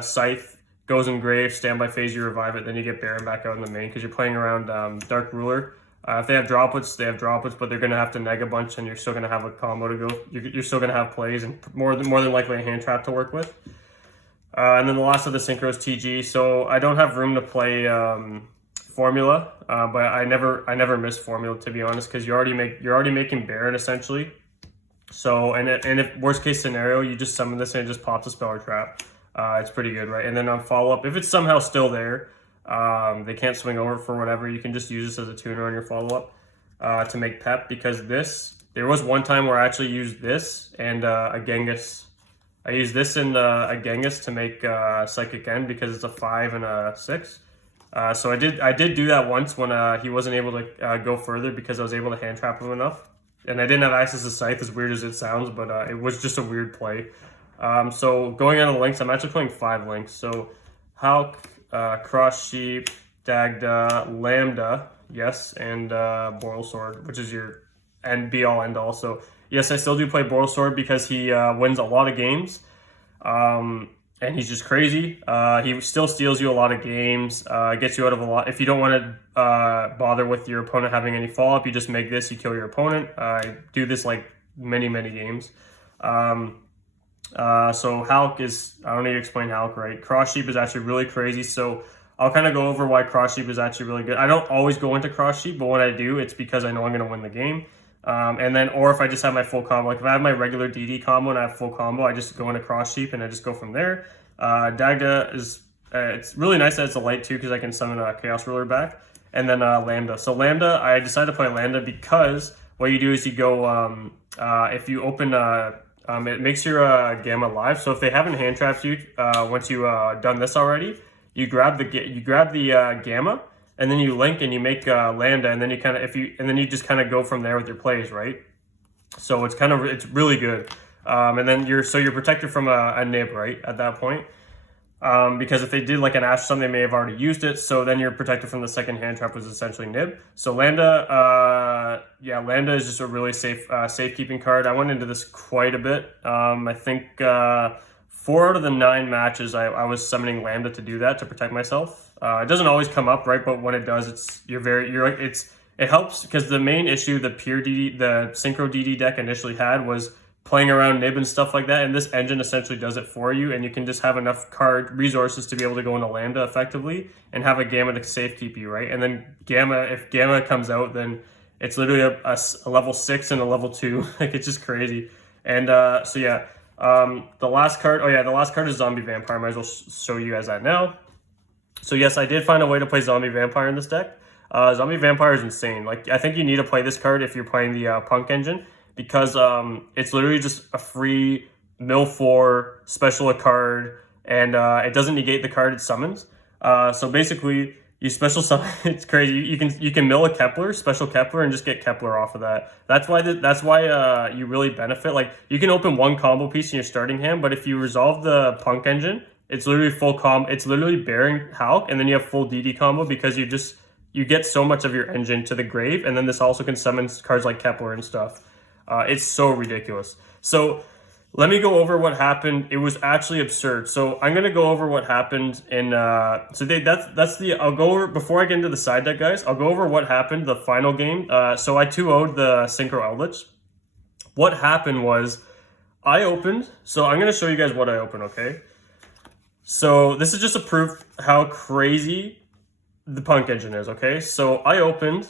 Scythe, goes in grave, standby phase, you revive it, then you get Baron back out in the main because you're playing around Dark Ruler. If they have droplets, they have droplets, but they're going to have to neg a bunch and you're still going to have a combo to go. You're still going to have plays and more than likely a hand trap to work with. And then the last of the synchro is TG. So I don't have room to play Formula, but I never miss Formula, to be honest, because you're already making Baron essentially. So and if worst case scenario, you just summon this and it just pops a spell or trap. It's pretty good, right? And then on follow up, if it's somehow still there, they can't swing over for whatever, you can just use this as a tuner on your follow up to make Pep, because there was one time where I actually used this and a Genghis. I used this in a Genghis to make Psychic End because it's a 5 and a 6. So I did do that once when he wasn't able to go further because I was able to hand trap him enough. And I didn't have access to Scythe, as weird as it sounds, but it was just a weird play. So going on the links, I'm actually playing 5 links. So Hulk, Cross Sheep, Dagda, Lambda, yes, and Boral Sword, which is your be all end all. So yes, I still do play Boral Sword because he wins a lot of games. And he's just crazy. He still steals you a lot of games, gets you out of a lot. If you don't want to bother with your opponent having any follow-up, you just make this, you kill your opponent. I do this like many games. So Hulk is, I don't need to explain Hulk, right? Cross Sheep is actually really crazy. So I'll kind of go over why Cross Sheep is actually really good. I don't always go into Cross Sheep, but when I do, it's because I know I'm going to win the game. And then, or if I just have my full combo, like if I have my regular DD combo and I have full combo, I just go into Cross Sheep and I just go from there. Dagda is, it's really nice that it's a light too, because I can summon a Chaos Ruler back. And then Lambda. So Lambda, I decided to play Lambda because what you do is you go, if you open, it makes your Gamma live. So if they haven't hand trapped you, once you done this already, you grab the Gamma, and then you link and you make Lambda, and then you just kind of go from there with your plays, right? So it's really good. And then you're protected from a nib, right, at that point. Because if they did like an Ash or something, they may have already used it. So then you're protected from the second hand trap, which is essentially nib. So Lambda, Lambda is just a really safekeeping card. I went into this quite a bit. I think 4 out of the 9 matches, I was summoning Lambda to do that, to protect myself. It doesn't always come up, right? But when it does, it helps, because the main issue the Synchro DD deck initially had was playing around nib and stuff like that, and this engine essentially does it for you, and you can just have enough card resources to be able to go into Lambda effectively and have a Gamma to safekeep you, right? And then if Gamma comes out, then it's literally a level 6 and a level 2. Like, it's just crazy. And so yeah, the last card, the last card is Zombie Vampire. Might as well show you guys that now. So yes, I did find a way to play Zombie Vampire in this deck. Zombie Vampire is insane. Like, I think you need to play this card if you're playing the Punk engine, because it's literally just a free mill 4 special a card, and it doesn't negate the card it summons. So basically, you special summon. It's crazy. You can mill a Kepler, special Kepler, and just get Kepler off of that. That's why you really benefit. Like, you can open one combo piece in your starting hand, but if you resolve the Punk engine, it's literally full combo. It's literally Baron Hulk, and then you have full DD combo, because you get so much of your engine to the grave, and then this also can summon cards like Kepler and stuff. It's so ridiculous. So let me go over what happened. It was actually absurd. So I'm gonna go over what happened in. So I'll go over before I get into the side deck, guys. I'll go over what happened the final game. So I 2-0'd the Synchro Eldritch. What happened was I opened. So I'm gonna show you guys what I opened. Okay. So this is just a proof how crazy the Punk engine is, okay? So I opened,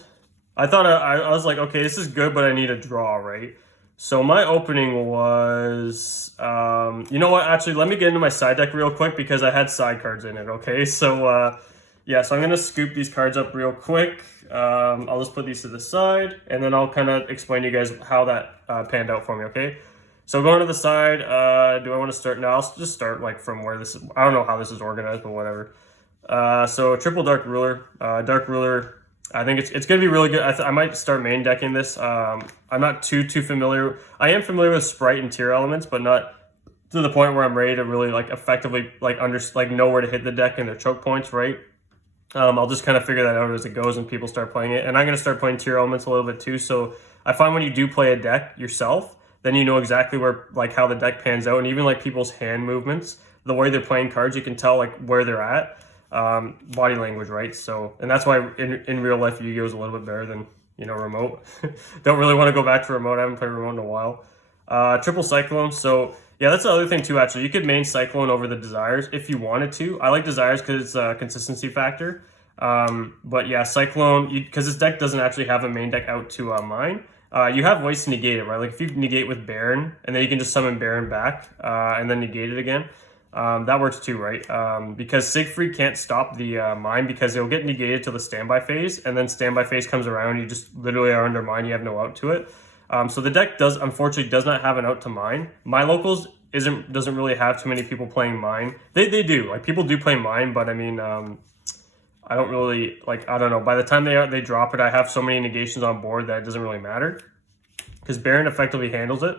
I thought I was like, okay, this is good, but I need a draw, right? So my opening was, you know what, actually, let me get into my side deck real quick, because I had side cards in it, okay? So, yeah, so I'm going to scoop these cards up real quick. I'll just put these to the side, and then I'll kind of explain to you guys how that panned out for me, okay? So going to the side, do I want to start now? I'll just start like from where this is. I don't know how this is organized, but whatever. So triple Dark Ruler. Dark Ruler, I think it's going to be really good. I might start main decking this. I'm not too familiar. I am familiar with Sprite and tier elements, but not to the point where I'm ready to really like effectively like know where to hit the deck and their choke points, right? I'll just kind of figure that out as it goes and people start playing it. And I'm going to start playing tier elements a little bit too. So I find when you do play a deck yourself, then you know exactly where, like, how the deck pans out, and even like people's hand movements, the way they're playing cards, you can tell like where they're at, body language, right? So, and that's why in real life Yu-Gi-Oh is a little bit better than, you know, remote. Don't really want to go back to remote. I haven't played remote in a while. Triple Cyclone. So yeah, that's the other thing too. Actually, you could main Cyclone over the Desires if you wanted to. I like Desires because it's a consistency factor. But yeah, Cyclone, because this deck doesn't actually have a main deck out to mine. You have ways to negate it, right? Like if you negate with Baron, and then you can just summon Baron back, and then negate it again. That works too, right? Because Siegfried can't stop the mine, because it'll get negated till the standby phase, and then standby phase comes around, you just literally are under mine, you have no out to it. So the deck unfortunately does not have an out to mine. My locals doesn't really have too many people playing mine. They do, like people do play mine, but I mean, I don't really, like, I don't know. By the time they drop it, I have so many negations on board that it doesn't really matter. Because Baron effectively handles it.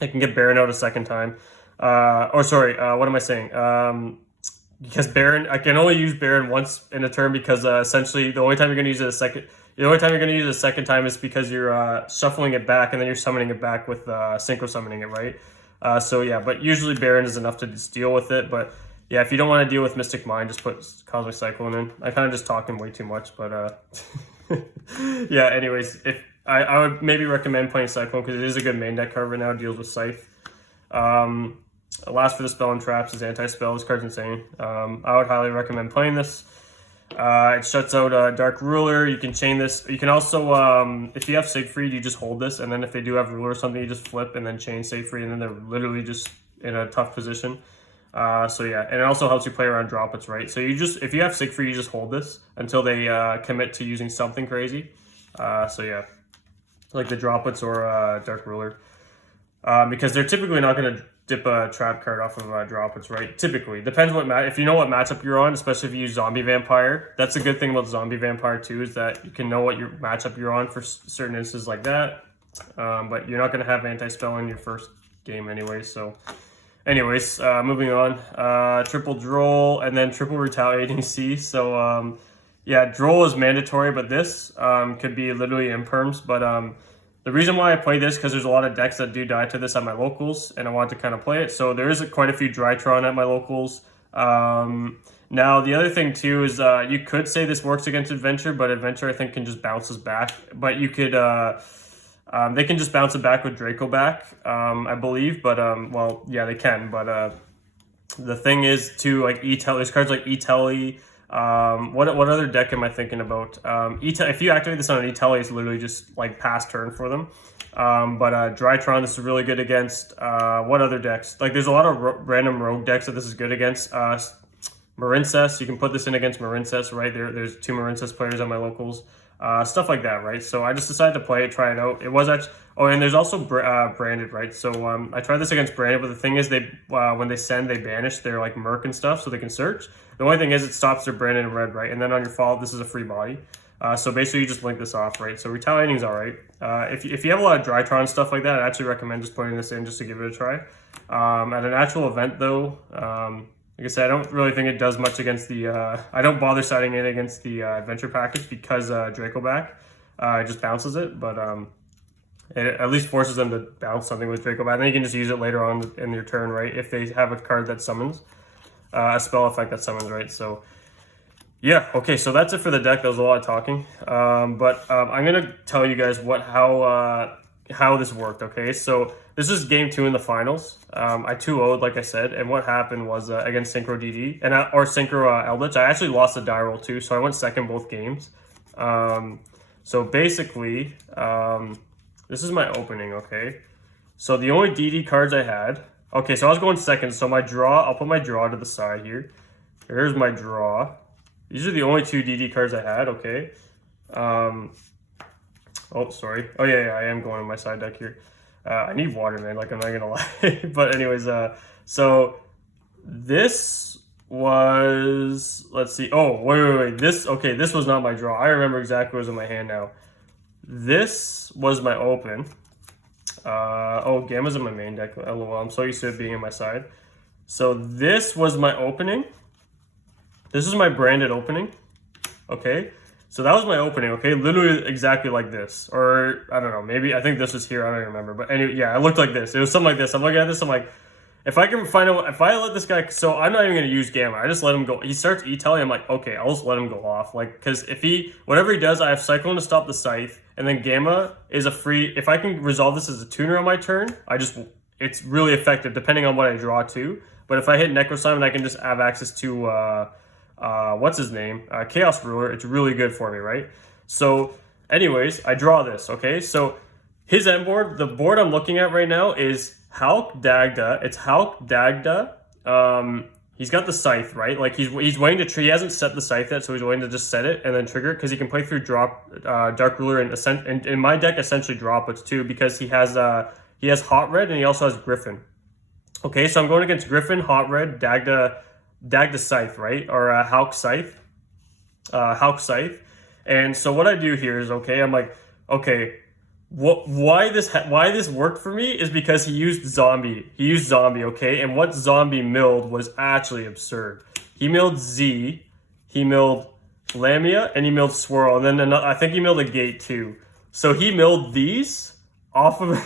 I can get Baron out a second time. What am I saying? Because Baron, I can only use Baron once in a turn, because essentially the only time you're going to use it a second time is because you're shuffling it back, and then you're summoning it back with synchro summoning it, right? So yeah, but usually Baron is enough to just deal with it, but yeah, if you don't want to deal with Mystic Mind, just put Cosmic Cyclone in. I kind of just talking way too much, but yeah, anyways, if I would maybe recommend playing Cyclone, because it is a good main deck card right now, deals with Scythe. Last for the spell and traps is anti-spell. This card's insane. I would highly recommend playing this. It shuts out Dark Ruler. You can chain this. You can also, if you have Siegfried, you just hold this, and then if they do have Ruler or something, you just flip and then chain Siegfried, and then they're literally just in a tough position. So yeah, and it also helps you play around droplets, right? So if you have Siegfried, you just hold this until they commit to using something crazy. So yeah, like the droplets or Dark Ruler, because they're typically not going to dip a trap card off of droplets, right? Typically, depends if you know what matchup you're on, especially if you use Zombie Vampire. That's a good thing about Zombie Vampire too, is that you can know what your matchup you're on for certain instances like that. But you're not going to have anti-spell in your first game anyway, so. Anyways, moving on, triple Droll and then triple Retaliating C. So, yeah, Droll is mandatory, but this could be literally imperms. But the reason why I play this, because there's a lot of decks that do die to this at my locals, and I want to kind of play it. So there is quite a few Drytron at my locals. Now, the other thing, too, is you could say this works against Adventure, but Adventure, I think, can just bounce us back. But you could... they can just bounce it back with Draco back, I believe, but, well, yeah, they can, but the thing is, too, like, there's cards like E-Telly, What other deck am I thinking about? If you activate this on an E-Tele, it's literally just like pass turn for them. Drytron, this is really good against, what other decks? Like there's a lot of random rogue decks that this is good against. Marincess, you can put this in against Marincess, right? There's 2 Marincess players at my locals. Stuff like that, right? So I just decided to play it, try it out. It was actually, oh, and there's also branded, right? So I tried this against branded, but the thing is they when they send, they banish their like merc and stuff so they can search. The only thing is it stops their branded and red, right? And then on your follow, this is a free body. So basically you just link this off, right? So retaliating is all right. If you have a lot of Drytron stuff like that, I actually recommend just putting this in just to give it a try. At an actual event though, like I said, I don't really think it does much against the, I don't bother siding it against the adventure package because Draco back, it just bounces it, but it at least forces them to bounce something with Draco back. Then you can just use it later on in your turn, right? If they have a card that summons, a spell effect that summons, right? So yeah, okay, so that's it for the deck. That was a lot of talking, I'm gonna tell you guys how this worked. Okay, so this is game 2 in the finals. I 2-0'd, like I said, and what happened was against Synchro DD or Synchro Eldritch, I actually lost the die roll too, so I went second both games. So basically, this is my opening. Okay, so the only DD cards I had. Okay, so I was going second. So my draw, I'll put my draw to the side here. Here's my draw. These are the only 2 DD cards I had. Okay. Oh, sorry. Oh yeah, I am going on my side deck here. I need water, man. Like I'm not gonna lie. But anyways, so this was, let's see. Oh, wait. This was not my draw. I remember exactly what was in my hand now. This was my open. Oh, Gamma's in my main deck. LOL. I'm so used to it being in my side. So this was my opening. This is my branded opening. Okay. So that was my opening, okay? Literally exactly like this. Or, I don't know, maybe, I think this was here, I don't even remember. But anyway, yeah, it looked like this. It was something like this. I'm looking at this, I'm like, if I can find out, if I let this guy, so I'm not even going to use Gamma. I just let him go. He starts E-Telling, I'm like, okay, I'll just let him go off. Like, because if whatever he does, I have Cyclone to stop the Scythe. And then Gamma is a free, if I can resolve this as a tuner on my turn, it's really effective depending on what I draw too. But if I hit Necro Summon, I can just have access to, what's his name? Chaos Ruler. It's really good for me, right? So anyways, I draw this, okay? So his end board, the board I'm looking at right now is Hulk Dagda. It's Hulk Dagda. He's got the Scythe, right? Like he's waiting to he hasn't set the Scythe yet, so he's waiting to just set it and then trigger it because he can play through drop Dark Ruler and in my deck essentially droplets too because he has Hot Red and he also has Griffin. Okay, so I'm going against Griffin, Hot Red, Dagda Scythe, right? Or Hulk Scythe. Hulk Scythe. And so what I do here is, okay, I'm like, okay, why this worked for me is because he used zombie. Okay? And what zombie milled was actually absurd. He milled Z, he milled Lamia, and he milled Swirl. And then I think he milled a gate too. So he milled these off of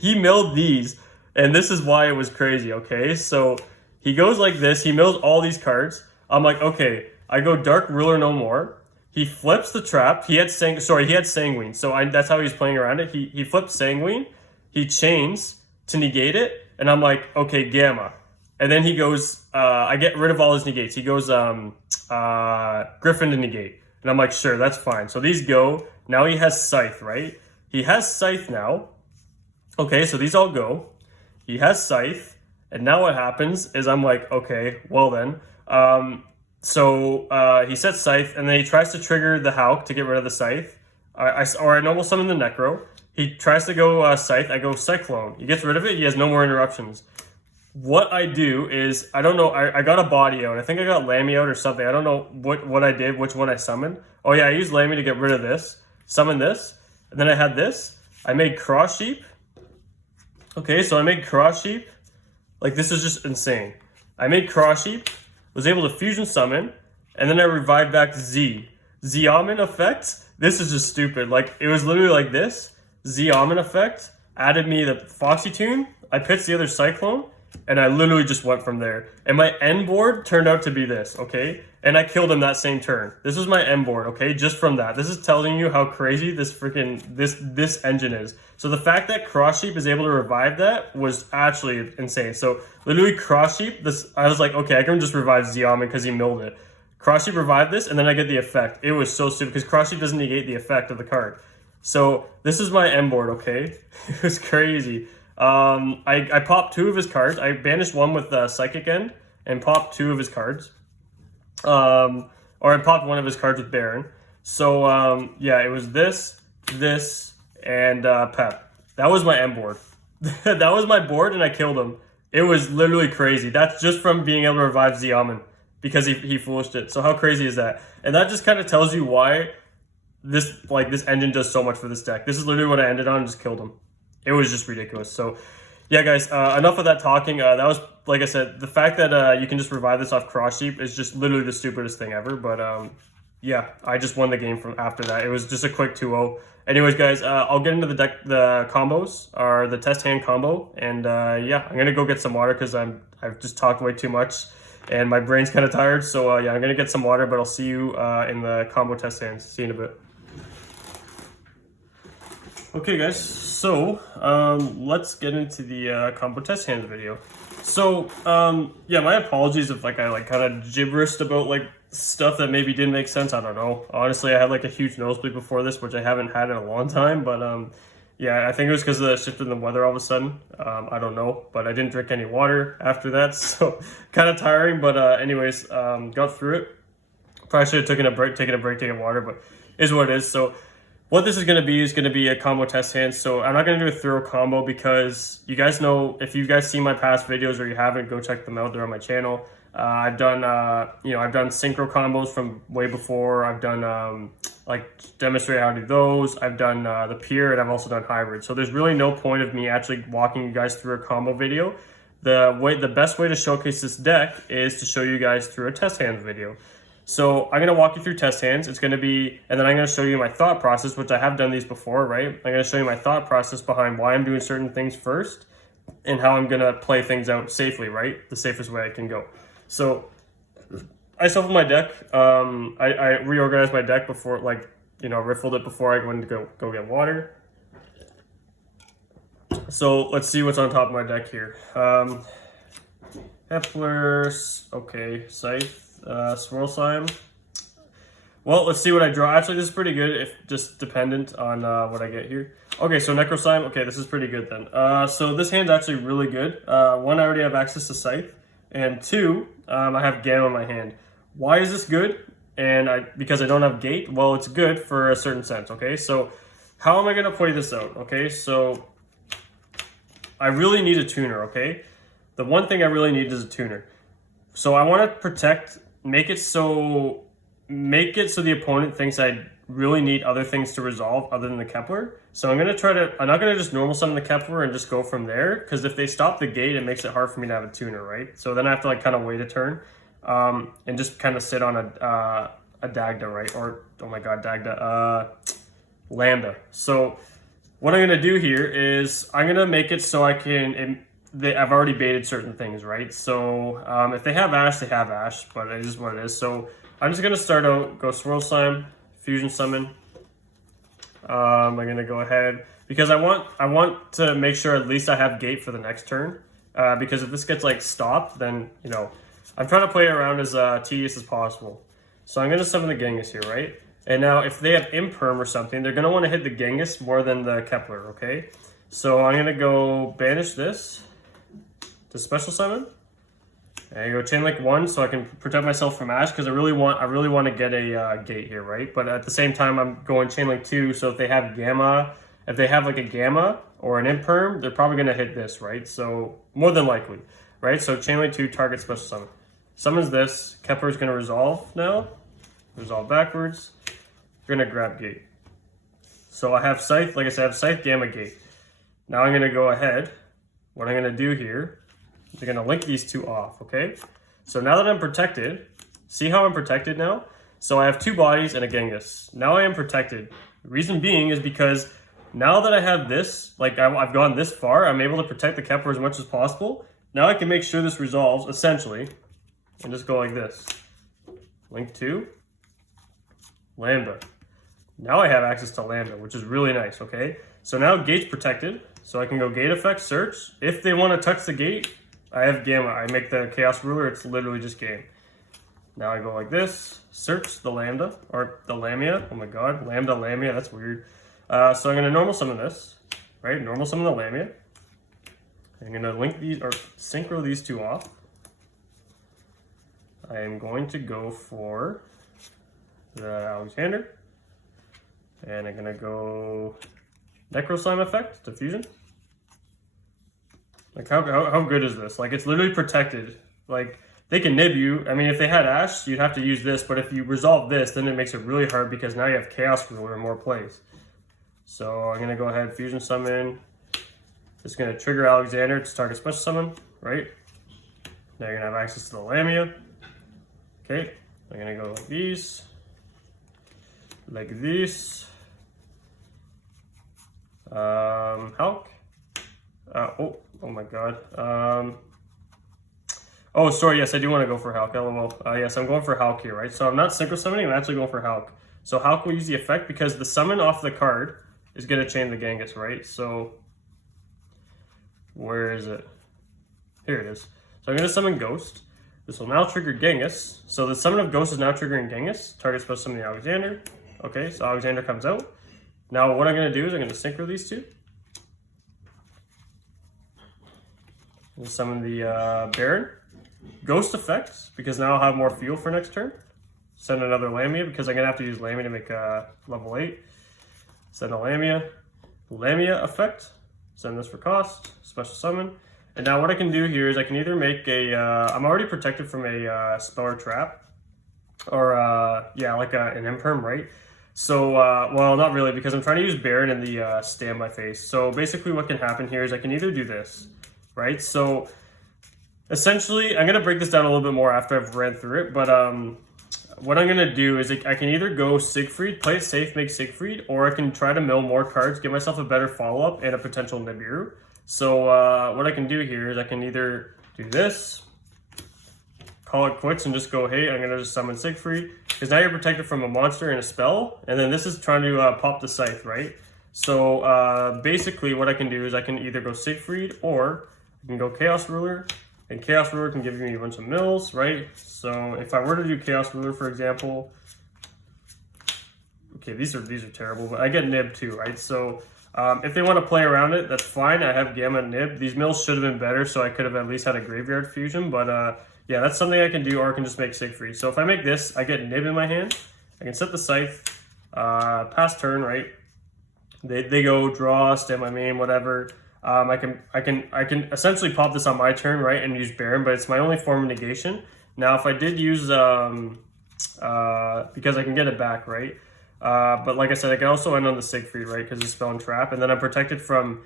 he milled these. And this is why it was crazy, okay? So he goes like this. He mills all these cards. I'm like, okay. I go Dark Ruler no more. He flips the trap. He had Sanguine. So that's how he was playing around it. He flips Sanguine. He chains to negate it. And I'm like, okay, Gamma. And then he goes, I get rid of all his negates. He goes Griffin to negate. And I'm like, sure, that's fine. So these go. Now he has Scythe, right? He has Scythe now. Okay, so these all go. He has Scythe. And now what happens is I'm like, okay, well then. He sets Scythe, and then he tries to trigger the Hulk to get rid of the Scythe. I normal summon the Necro. He tries to go Scythe. I go Cyclone. He gets rid of it. He has no more interruptions. What I do is, I don't know, I got a body out. I think I got Lammy out or something. I don't know what I did, which one I summoned. Oh yeah, I used Lammy to get rid of this. Summon this. And then I had this. I made Cross Sheep. Okay, so I made Cross Sheep. Like, this is just insane. I made Cross Sheep. Was able to fusion summon, and then I revived back Z. Z-Omen effect, this is just stupid. Like, it was literally like this. Z-Omen effect, added me the Foxy Tune, I pitched the other Cyclone, and I literally just went from there. And my end board turned out to be this, okay? And I killed him that same turn. This was my end board, okay? Just from that. This is telling you how crazy this freaking, this engine is. So the fact that Cross Sheep is able to revive that was actually insane. So literally Cross Sheep, I was like, okay, I can just revive Z-Omen because he milled it. Cross Sheep revived this, and then I get the effect. It was so stupid because Cross Sheep doesn't negate the effect of the card. So this is my M board, okay? It was crazy. I popped 2 of his cards. I banished one with Psychic End and popped 2 of his cards. Or I popped 1 of his cards with Baron. So yeah, it was this, and Pep. That was my M board. That was my board, and I killed him. It was literally crazy. That's just from being able to revive Xiamen because he foolished it. So how crazy is that? And that just kind of tells you why this engine does so much for this deck. This is literally what I ended on and just killed him. It was just ridiculous. So yeah, guys, enough of that talking. That was, like I said, the fact that you can just revive this off Cross Sheep is just literally the stupidest thing ever. But yeah, I just won the game from after that. It was just a quick 2-0. Anyways, guys, I'll get into the combos, or the test hand combo, and yeah, I'm gonna go get some water because I've just talked way too much, and my brain's kind of tired. So yeah, I'm gonna get some water, but I'll see you in the combo test hands. See you in a bit. Okay, guys, so let's get into the combo test hands video. So yeah, my apologies if I kind of gibberished about stuff that maybe didn't make sense. I don't know. Honestly, I had a huge nosebleed before this, which I haven't had in a long time. But yeah, I think it was because of the shift in the weather all of a sudden. I don't know, but I didn't drink any water after that, so kind of tiring. But anyways, got through it. Probably should have taken a break, taken water, but is what it is. So what this is going to be a combo test hand. So I'm not going to do a thorough combo because you guys know, if you guys see my past videos or you haven't, go check them out. They're on my channel. I've done I've done synchro combos from way before. I've done demonstrate how to do those. I've done the pure, and I've also done hybrid. So there's really no point of me actually walking you guys through a combo video. The best way to showcase this deck is to show you guys through a test hands video. So I'm gonna walk you through test hands. It's gonna be, and then I'm gonna show you my thought process, which I have done these before, right? I'm gonna show you my thought process behind why I'm doing certain things first, and how I'm gonna play things out safely, right? The safest way I can go. So I shuffled my deck. I reorganized my deck before, riffled it before I went to go get water. So let's see what's on top of my deck here. Hepler, okay, Scythe, Swirl Slime. Well, let's see what I draw. Actually, this is pretty good, if just dependent on what I get here. Okay, so Necro Slime. Okay, this is pretty good then. So this hand's actually really good. 1, I already have access to Scythe. And 2, I have Gamma in my hand. Why is this good? And because I don't have gate, well, it's good for a certain sense, okay? So how am I going to play this out, okay? So I really need a tuner, okay? The one thing I really need is a tuner. So I want to protect, make it so the opponent thinks I really need other things to resolve other than the Kepler. So I'm not going to just normal summon the Kepler and just go from there, because if they stop the gate, it makes it hard for me to have a tuner, right? So then I have to kind of wait a turn and just kind of sit on a Dagda, right? Or, oh my god, Dagda, Lambda. So what I'm going to do here is I'm going to make it so I can, I've already baited certain things, right? So if they have Ash, they have Ash, but it is what it is. So I'm just going to start out, go Swirl Slime, Fusion Summon. I'm going to go ahead, because I want to make sure at least I have gate for the next turn. Because if this gets stopped, then, I'm trying to play it around as tedious as possible. So I'm going to summon the Genghis here, right? And now if they have Imperm or something, they're going to want to hit the Genghis more than the Kepler, okay? So I'm going to go banish this to special summon. And I go Chain Link 1 so I can protect myself from Ash, because I really want to get a gate here, right? But at the same time, I'm going Chain Link 2, so if they have Gamma, if they have a Gamma or an Imperm, they're probably going to hit this, right? So more than likely, right? So Chain Link 2, target special summon. Summons this, Kepler is going to resolve now. Resolve backwards. You're going to grab gate. So I have Scythe, like I said, I have Scythe, Gamma, gate. Now I'm going to go ahead. What I'm going to do here, they're going to link these 2 off, okay? So now that I'm protected, see how I'm protected now? So I have 2 bodies and a Genghis. Now I am protected. The reason being is because now that I have this, I've gone this far, I'm able to protect the Kepler as much as possible. Now I can make sure this resolves, essentially, and just go like this. Link 2, Lambda. Now I have access to Lambda, which is really nice, okay? So now gate's protected, so I can go gate effect, search. If they want to touch the gate, I have Gamma. I make the Chaos Ruler, it's literally just game. Now I go like this, search the lambda, or the lamia, oh my god, lambda, lamia, that's weird. So I'm gonna normal summon this, right, normal summon the lamia. I'm gonna link these, or synchro these two off. I am going to go for the Alexander, and I'm gonna go Necroslime effect, diffusion. Like how good is this? Like it's literally protected. Like they can nib you. I mean, if they had Ash, you'd have to use this, but if you resolve this, then it makes it really hard because now you have Chaos Ruler in more plays. So I'm gonna go ahead, fusion summon. It's gonna trigger Alexander to target special summon, right? Now you're gonna have access to the Lamia. Okay, I'm gonna go like these, like this. Hulk. Oh my god. Oh, sorry, yes, I do want to go for Hulk, lol. Yes, I'm going for Hulk here, right? So I'm not synchro summoning, I'm actually going for Hulk. So Hulk will use the effect because the summon off the card is going to chain the Genghis, right? So, where is it? Here it is. So I'm going to summon Ghost. This will now trigger Genghis. So the summon of Ghost is now triggering Genghis. Target special summon the Alexander. Okay, so Alexander comes out. Now what I'm going to do is I'm going to synchro these two. We'll summon the Baron. Ghost effects, because now I'll have more fuel for next turn. Send another Lamia, because I'm going to have to use Lamia to make level 8. Send a Lamia. Lamia effect. Send this for cost. Special summon. And now what I can do here is I can either make a... I'm already protected from a spell or trap. Or, yeah, like an Imperm, right? So, well, not really, because I'm trying to use Baron in the standby phase. So basically what can happen here is I can either do this, right? So essentially, I'm going to break this down a little bit more after I've ran through it, but what I'm going to do is I can either go Siegfried, play it safe, make Siegfried, or I can try to mill more cards, give myself a better follow-up and a potential Nibiru. So what I can do here is I can either do this, call it quits, and just go, hey, I'm going to just summon Siegfried, because now you're protected from a monster and a spell, and then this is trying to pop the Scythe, right? So basically what I can do is I can either go Siegfried, or I can go Chaos Ruler, and Chaos Ruler can give me a bunch of mills, right? So if I were to do Chaos Ruler, for example, okay, these are terrible, but I get Nib too, right? So if they want to play around it, that's fine. I have Gamma and Nib. These mills should have been better, so I could have at least had a Graveyard Fusion, but yeah, that's something I can do, or I can just make Siegfried. So if I make this, I get Nib in my hand. I can set the Scythe, pass turn, right? They go draw, stand my main, whatever. I can essentially pop this on my turn, right, and use Baron, but it's my only form of negation. Now, if I did use, because I can get it back, right? But like I said, I can also end on the Siegfried, right, because it's spell and trap, and then I'm protected from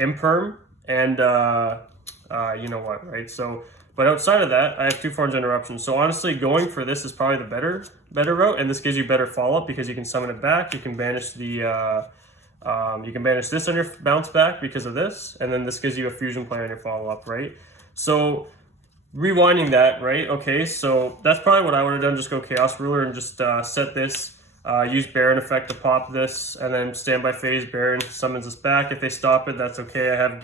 Imperm and you know what, right? So, but outside of that, I have 2 forms of interruption. So honestly, going for this is probably the better route, and this gives you better follow-up because you can summon it back. You can banish the you can banish this on your bounce back because of this, and then this gives you a fusion play on your follow-up, right? So rewinding that, right? Okay, so that's probably what I would have done. Just go Chaos Ruler and just set this, use Baron effect to pop this, and then standby phase, Baron summons us back. If they stop it, that's okay. I have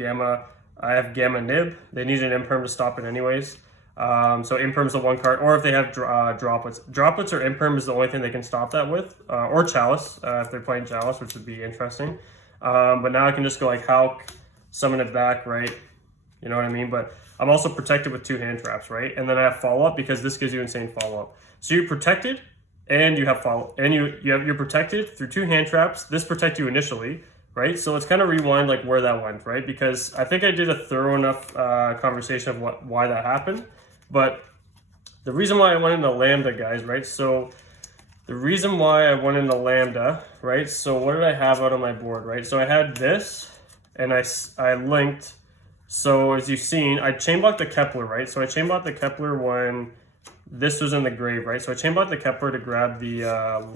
Gamma Nib. They need an Imperm to stop it anyways. So Imperm's the one card, or if they have Droplets. Droplets or Imperm is the only thing they can stop that with, or Chalice, if they're playing Chalice, which would be interesting. But now I can just go like Hulk, summon it back, right? You know what I mean? But I'm also protected with 2 hand traps, right? And then I have follow-up because this gives you insane follow-up. So you're protected, and you have you're protected through 2 hand traps. This protects you initially, right? So let's kind of rewind like where that went, right? Because I think I did a thorough enough conversation of why that happened. But the reason why I went into Lambda, guys, right? So the reason why I went into Lambda, right? So what did I have out on my board, right? So I had this, and I linked. So as you've seen, I chain blocked the Kepler, right? So I chain blocked the Kepler when this was in the grave, right? So I chain blocked the Kepler to grab the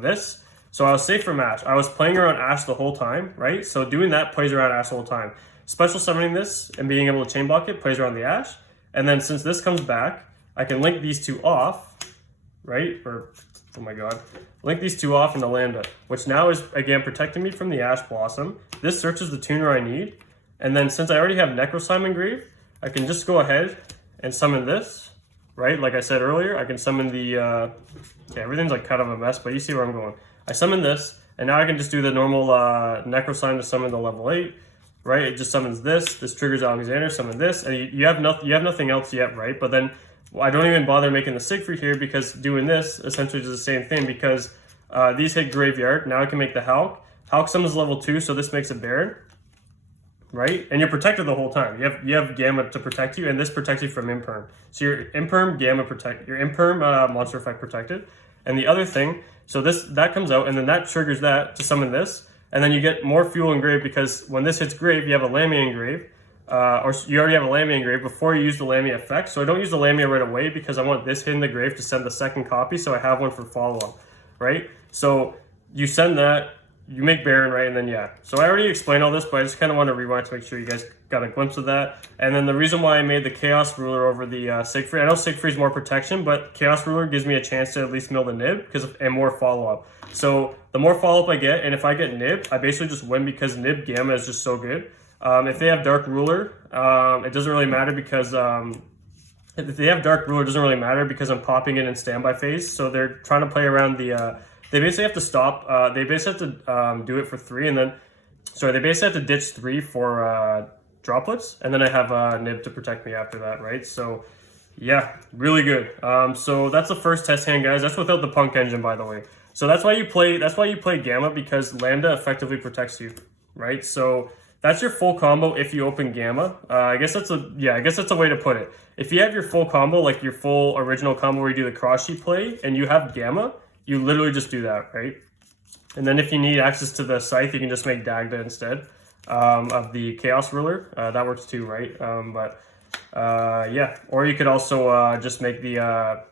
this. So I was safe from Ash. I was playing around Ash the whole time, right? So doing that plays around Ash the whole time. Special summoning this and being able to chain block it plays around the Ash. And then since this comes back, I can link these 2 off, right? Or, oh my god. Link these 2 off into Lambda, which now is, again, protecting me from the Ash Blossom. This searches the tuner I need. And then since I already have Necroslime engraved, I can just go ahead and summon this, right? Like I said earlier, I can summon the, okay, everything's like kind of a mess, but you see where I'm going. I summon this, and now I can just do the normal Necro Sign to summon the level 8, right? It just summons this triggers Alexander, summon this, and you have nothing else yet, right? But then I don't even bother making the Siegfried here because doing this essentially does the same thing because these hit Graveyard. Now I can make the Hulk. Hulk summons level 2, so this makes it Baron, right? And you're protected the whole time. You have Gamma to protect you, and this protects you from Imperm. So your Imperm Gamma protect, your Imperm monster effect protected. And the other thing, so that comes out, and then that triggers that to summon this, and then you get more fuel in grave because when this hits grave, you have a Lamia in grave, or you already have a Lamia in grave before you use the Lamia effect. So I don't use the Lamia right away because I want this hit in the grave to send the second copy, so I have one for follow-up, right? So you send that, you make Baron, right? And then, yeah. So I already explained all this, but I just kind of want to rewind to make sure you guys got a glimpse of that. And then the reason why I made the Chaos Ruler over the Siegfried, I know Siegfried's more protection, but Chaos Ruler gives me a chance to at least mill the Nib and more follow-up. So the more follow-up I get, and if I get Nib, I basically just win because Nib Gamma is just so good. If they have Dark Ruler, it doesn't really matter because if they have Dark Ruler, it doesn't really matter because I'm popping it in standby phase. So they're trying to play around the... they basically have to stop. They basically have to do it for 3, and then... Sorry, they basically have to ditch 3 for droplets, and then I have Nib to protect me after that, right? So, yeah, really good. So that's the first test hand, guys. That's without the Punk Engine, by the way. So that's why you play Gamma, because Lambda effectively protects you, right? So that's your full combo if you open Gamma. I guess that's a way to put it. If you have your full combo, like your full original combo where you do the cross sheet play, and you have Gamma, you literally just do that, right? And then if you need access to the Scythe, you can just make Dagda instead of the Chaos Ruler. That works too, right? Yeah. Or you could also just make the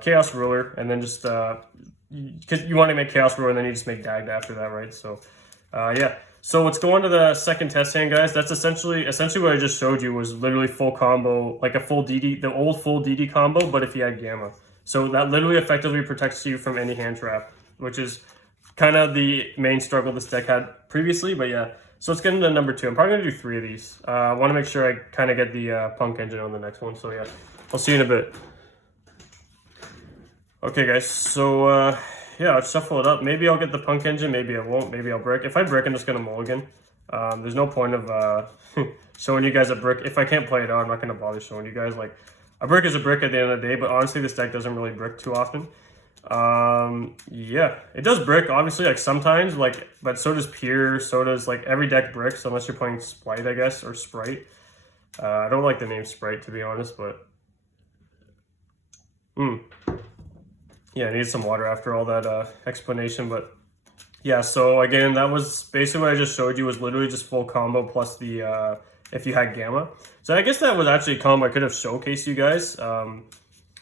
Chaos Ruler and then just... because you want to make Chaos Ruler and then you just make Dagda after that, right? So, yeah. So let's go on to the second test hand, guys. That's essentially what I just showed you was literally full combo, like a full DD, the old full DD combo, but if you had Gamma. So that literally effectively protects you from any hand trap, which is kind of the main struggle this deck had previously, but yeah. So let's get into number 2. I'm probably going to do 3 of these. I want to make sure I kind of get the Punk Engine on the next one, so yeah. I'll see you in a bit. Okay, guys, so yeah, let's shuffle it up. Maybe I'll get the Punk Engine, maybe I won't, maybe I'll brick. If I brick, I'm just going to mulligan. There's no point of showing you guys a brick. If I can't play it out, I'm not going to bother showing you guys. Like, a brick is a brick at the end of the day, but honestly, this deck doesn't really brick too often. Yeah, it does brick, obviously, like sometimes, like, but so does Pure, so does, like, every deck bricks, unless you're playing Splite, I guess, or Sprite. I don't like the name Sprite, to be honest, but... Yeah, I need some water after all that explanation, but... Yeah, so again, that was basically what I just showed you was literally just full combo plus the, if you had Gamma. So I guess that was actually a combo I could have showcased you guys,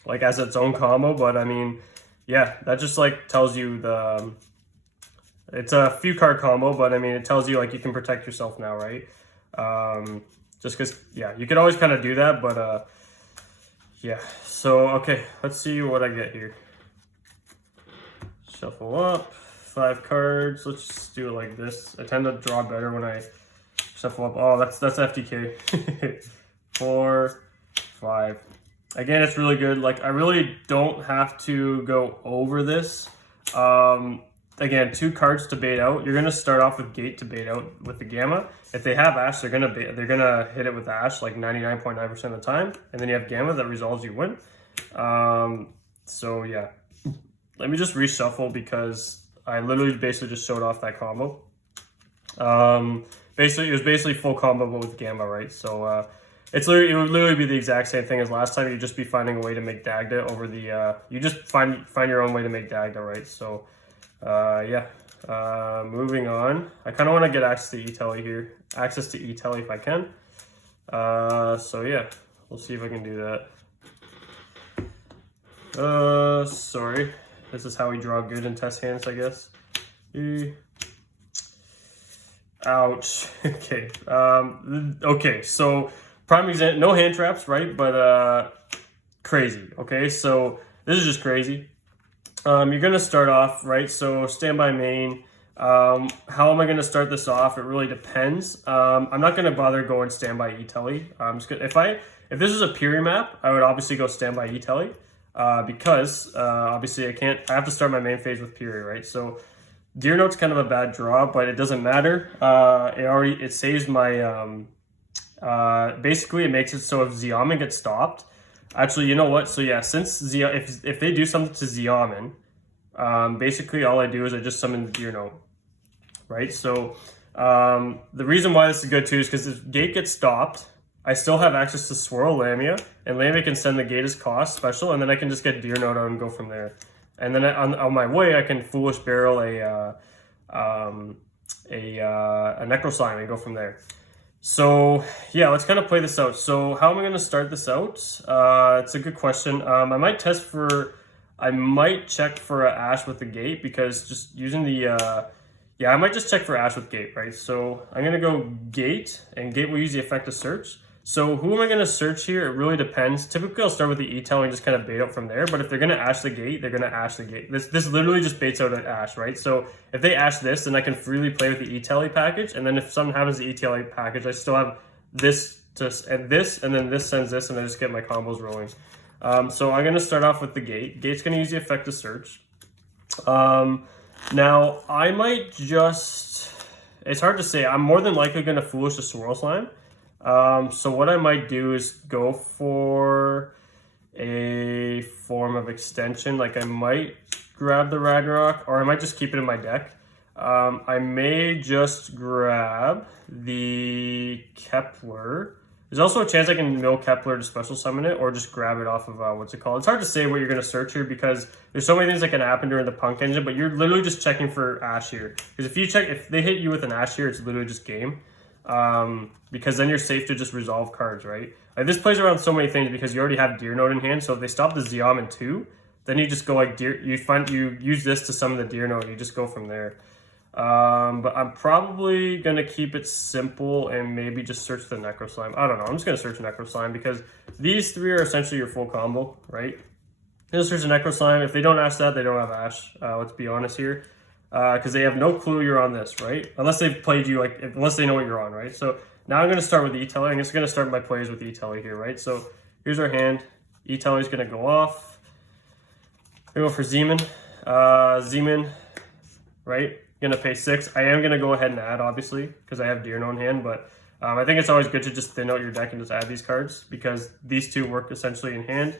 like as its own combo, but I mean, yeah, that just like tells you the, it's a few card combo, but I mean, it tells you like you can protect yourself now, right? Just because, yeah, you could always kind of do that, but yeah. So, okay, let's see what I get here. Shuffle up. 5 cards. Let's just do it like this. I tend to draw better when I shuffle up. Oh, that's FTK. 4, 5. Again, it's really good. Like, I really don't have to go over this. Again, 2 cards to bait out. You're gonna start off with Gate to bait out with the Gamma. If they have Ash, they're gonna hit it with Ash like 99.9% of the time, and then you have Gamma that resolves you win. So yeah, let me just reshuffle because I literally basically just showed off that combo. Basically, it was basically full combo but with Gamma, right? So it would literally be the exact same thing as last time. You'd just be finding a way to make Dagda over the. You just find your own way to make Dagda, right? So yeah. Moving on. I kind of want to get access to E-Telly here. Access to E-Telly if I can. So yeah, we'll see if I can do that. Sorry. This is how we draw good in test hands, I guess. Ouch. Okay. Okay, so prime example, no hand traps, right? But crazy. Okay, so this is just crazy. You're gonna start off, right? So standby main. How am I gonna start this off? It really depends. I'm not gonna bother going standby E-Telly. I'm just gonna, if If this was a Piri map, I would obviously go standby E-Tele, because obviously I have to start my main phase with Piri, right? So Deer Note's kind of a bad draw, but it doesn't matter. It saves my, basically it makes it so if Xiamen gets stopped, actually, you know what? So yeah, since if they do something to Xiamen, basically all I do is I just summon the Deer Note, right? So the reason why this is good too is because if Gate gets stopped, I still have access to Swirl Lamia, and Lamia can send the Gate as cost special, and then I can just get Deer Note out and go from there. And then on my way, I can Foolish Barrel a Necro Slime and go from there. So yeah, let's kind of play this out. So how am I going to start this out? It's a good question. I might check for an Ash with the Gate, because just using the yeah, I might just check for Ash with Gate, right? So I'm going to go Gate, and Gate will use the effect of search. So who am I going to search here? It really depends. Typically, I'll start with the E-Tele and just kind of bait out from there. But if they're going to Ash the Gate, they're going to Ash the Gate. This literally just baits out an Ash, right? So if they Ash this, then I can freely play with the E-Tele package. And then if something happens to the E-Tele package, I still have this and then this sends this, and I just get my combos rolling. So I'm going to start off with the Gate. Gate's going to use the effect of search. Now, I might just... It's hard to say. I'm more than likely going to Foolish the Swirl Slime. So what I might do is go for a form of extension. Like I might grab the Ragnarok, or I might just keep it in my deck. I may just grab the Kepler. There's also a chance I can mill Kepler to special summon it, or just grab it off of, what's it called? It's hard to say what you're going to search here, because there's so many things that can happen during the Punk Engine, but you're literally just checking for Ash here. Because if they hit you with an Ash here, it's literally just game. Because then you're safe to just resolve cards, right? Like this plays around so many things because you already have Deer Note in hand. So if they stop the Xiamen too, then you just go like you use this to summon the Deer Note, and you just go from there. But I'm probably gonna keep it simple and maybe just search the Necro Slime. I don't know. I'm just gonna search Necro Slime because these three are essentially your full combo, right? Just search the Necro Slime. If they don't Ash that, they don't have Ash. Let's be honest here. Because they have no clue you're on this, right? Unless they've played you, unless they know what you're on, right? So now I'm going to start with E-Tele. I'm just going to start my plays with E-Tele here, right? So here's our hand. E-Tele is going to go off. We go for Zeman. Zeman, right? Going to pay 6. I am going to go ahead and add, obviously, because I have Deer Note in hand, but I think it's always good to just thin out your deck and just add these cards, because these two work essentially in hand.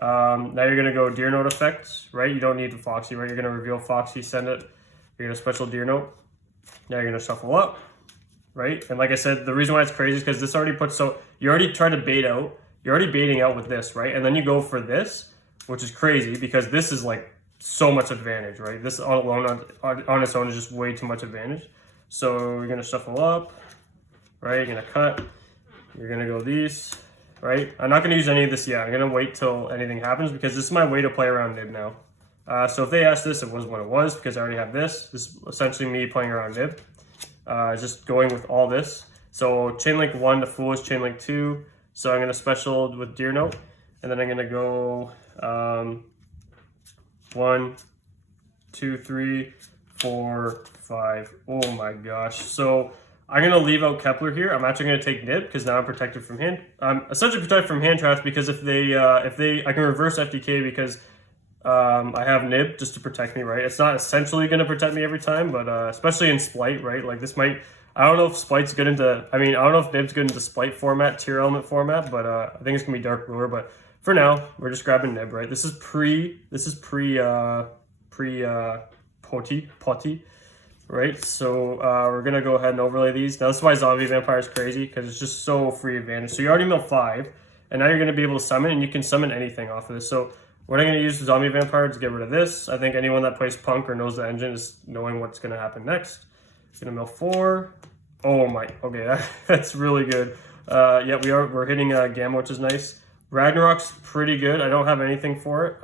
Now you're going to go Deer Note effects, right? You don't need the Foxy, right? You're going to reveal Foxy, send it. You're going to special Deer Note. Now you're going to shuffle up, right? And like I said, the reason why it's crazy is because this already puts, so you already try to bait out. You're already baiting out with this, right? And then you go for this, which is crazy because this is like so much advantage, right? This alone on its own is just way too much advantage. So you're going to shuffle up, right? You're going to cut. You're going to go these. Right? I'm not going to use any of this yet. I'm going to wait till anything happens because this is my way to play around Nib now. So if they ask this, it was what it was because I already have this. This is essentially me playing around Nib. Just going with all this. So Chainlink 1 to Foolish, Chainlink 2. So I'm going to special with Deer Note. And then I'm going to go 1, 2, 3, 4, 5. Oh my gosh. So I'm going to leave out Kepler here. I'm actually going to take Nib because now I'm protected from hand. I'm essentially protected from hand traps because if they, I can reverse FDK because I have Nib just to protect me, right? It's not essentially going to protect me every time, but especially in Splight, right? Like this might, I don't know if Splight's good into, I don't know if Nib's good into Splight format, tier element format, but I think it's going to be Dark Ruler. But for now, we're just grabbing Nib, right? This is pre POTE. Right, so we're gonna go ahead and overlay these. Now this is why Zombie Vampire is crazy, because it's just so free advantage. So you already mill 5, and now you're gonna be able to summon, and you can summon anything off of this. So what I'm gonna use Zombie Vampire to get rid of this. I think anyone that plays Punk or knows the engine is knowing what's gonna happen next. Gonna mill 4. Oh my, okay, that's really good. Yeah, we're hitting Gamma, which is nice. Ragnarok's pretty good. I don't have anything for it.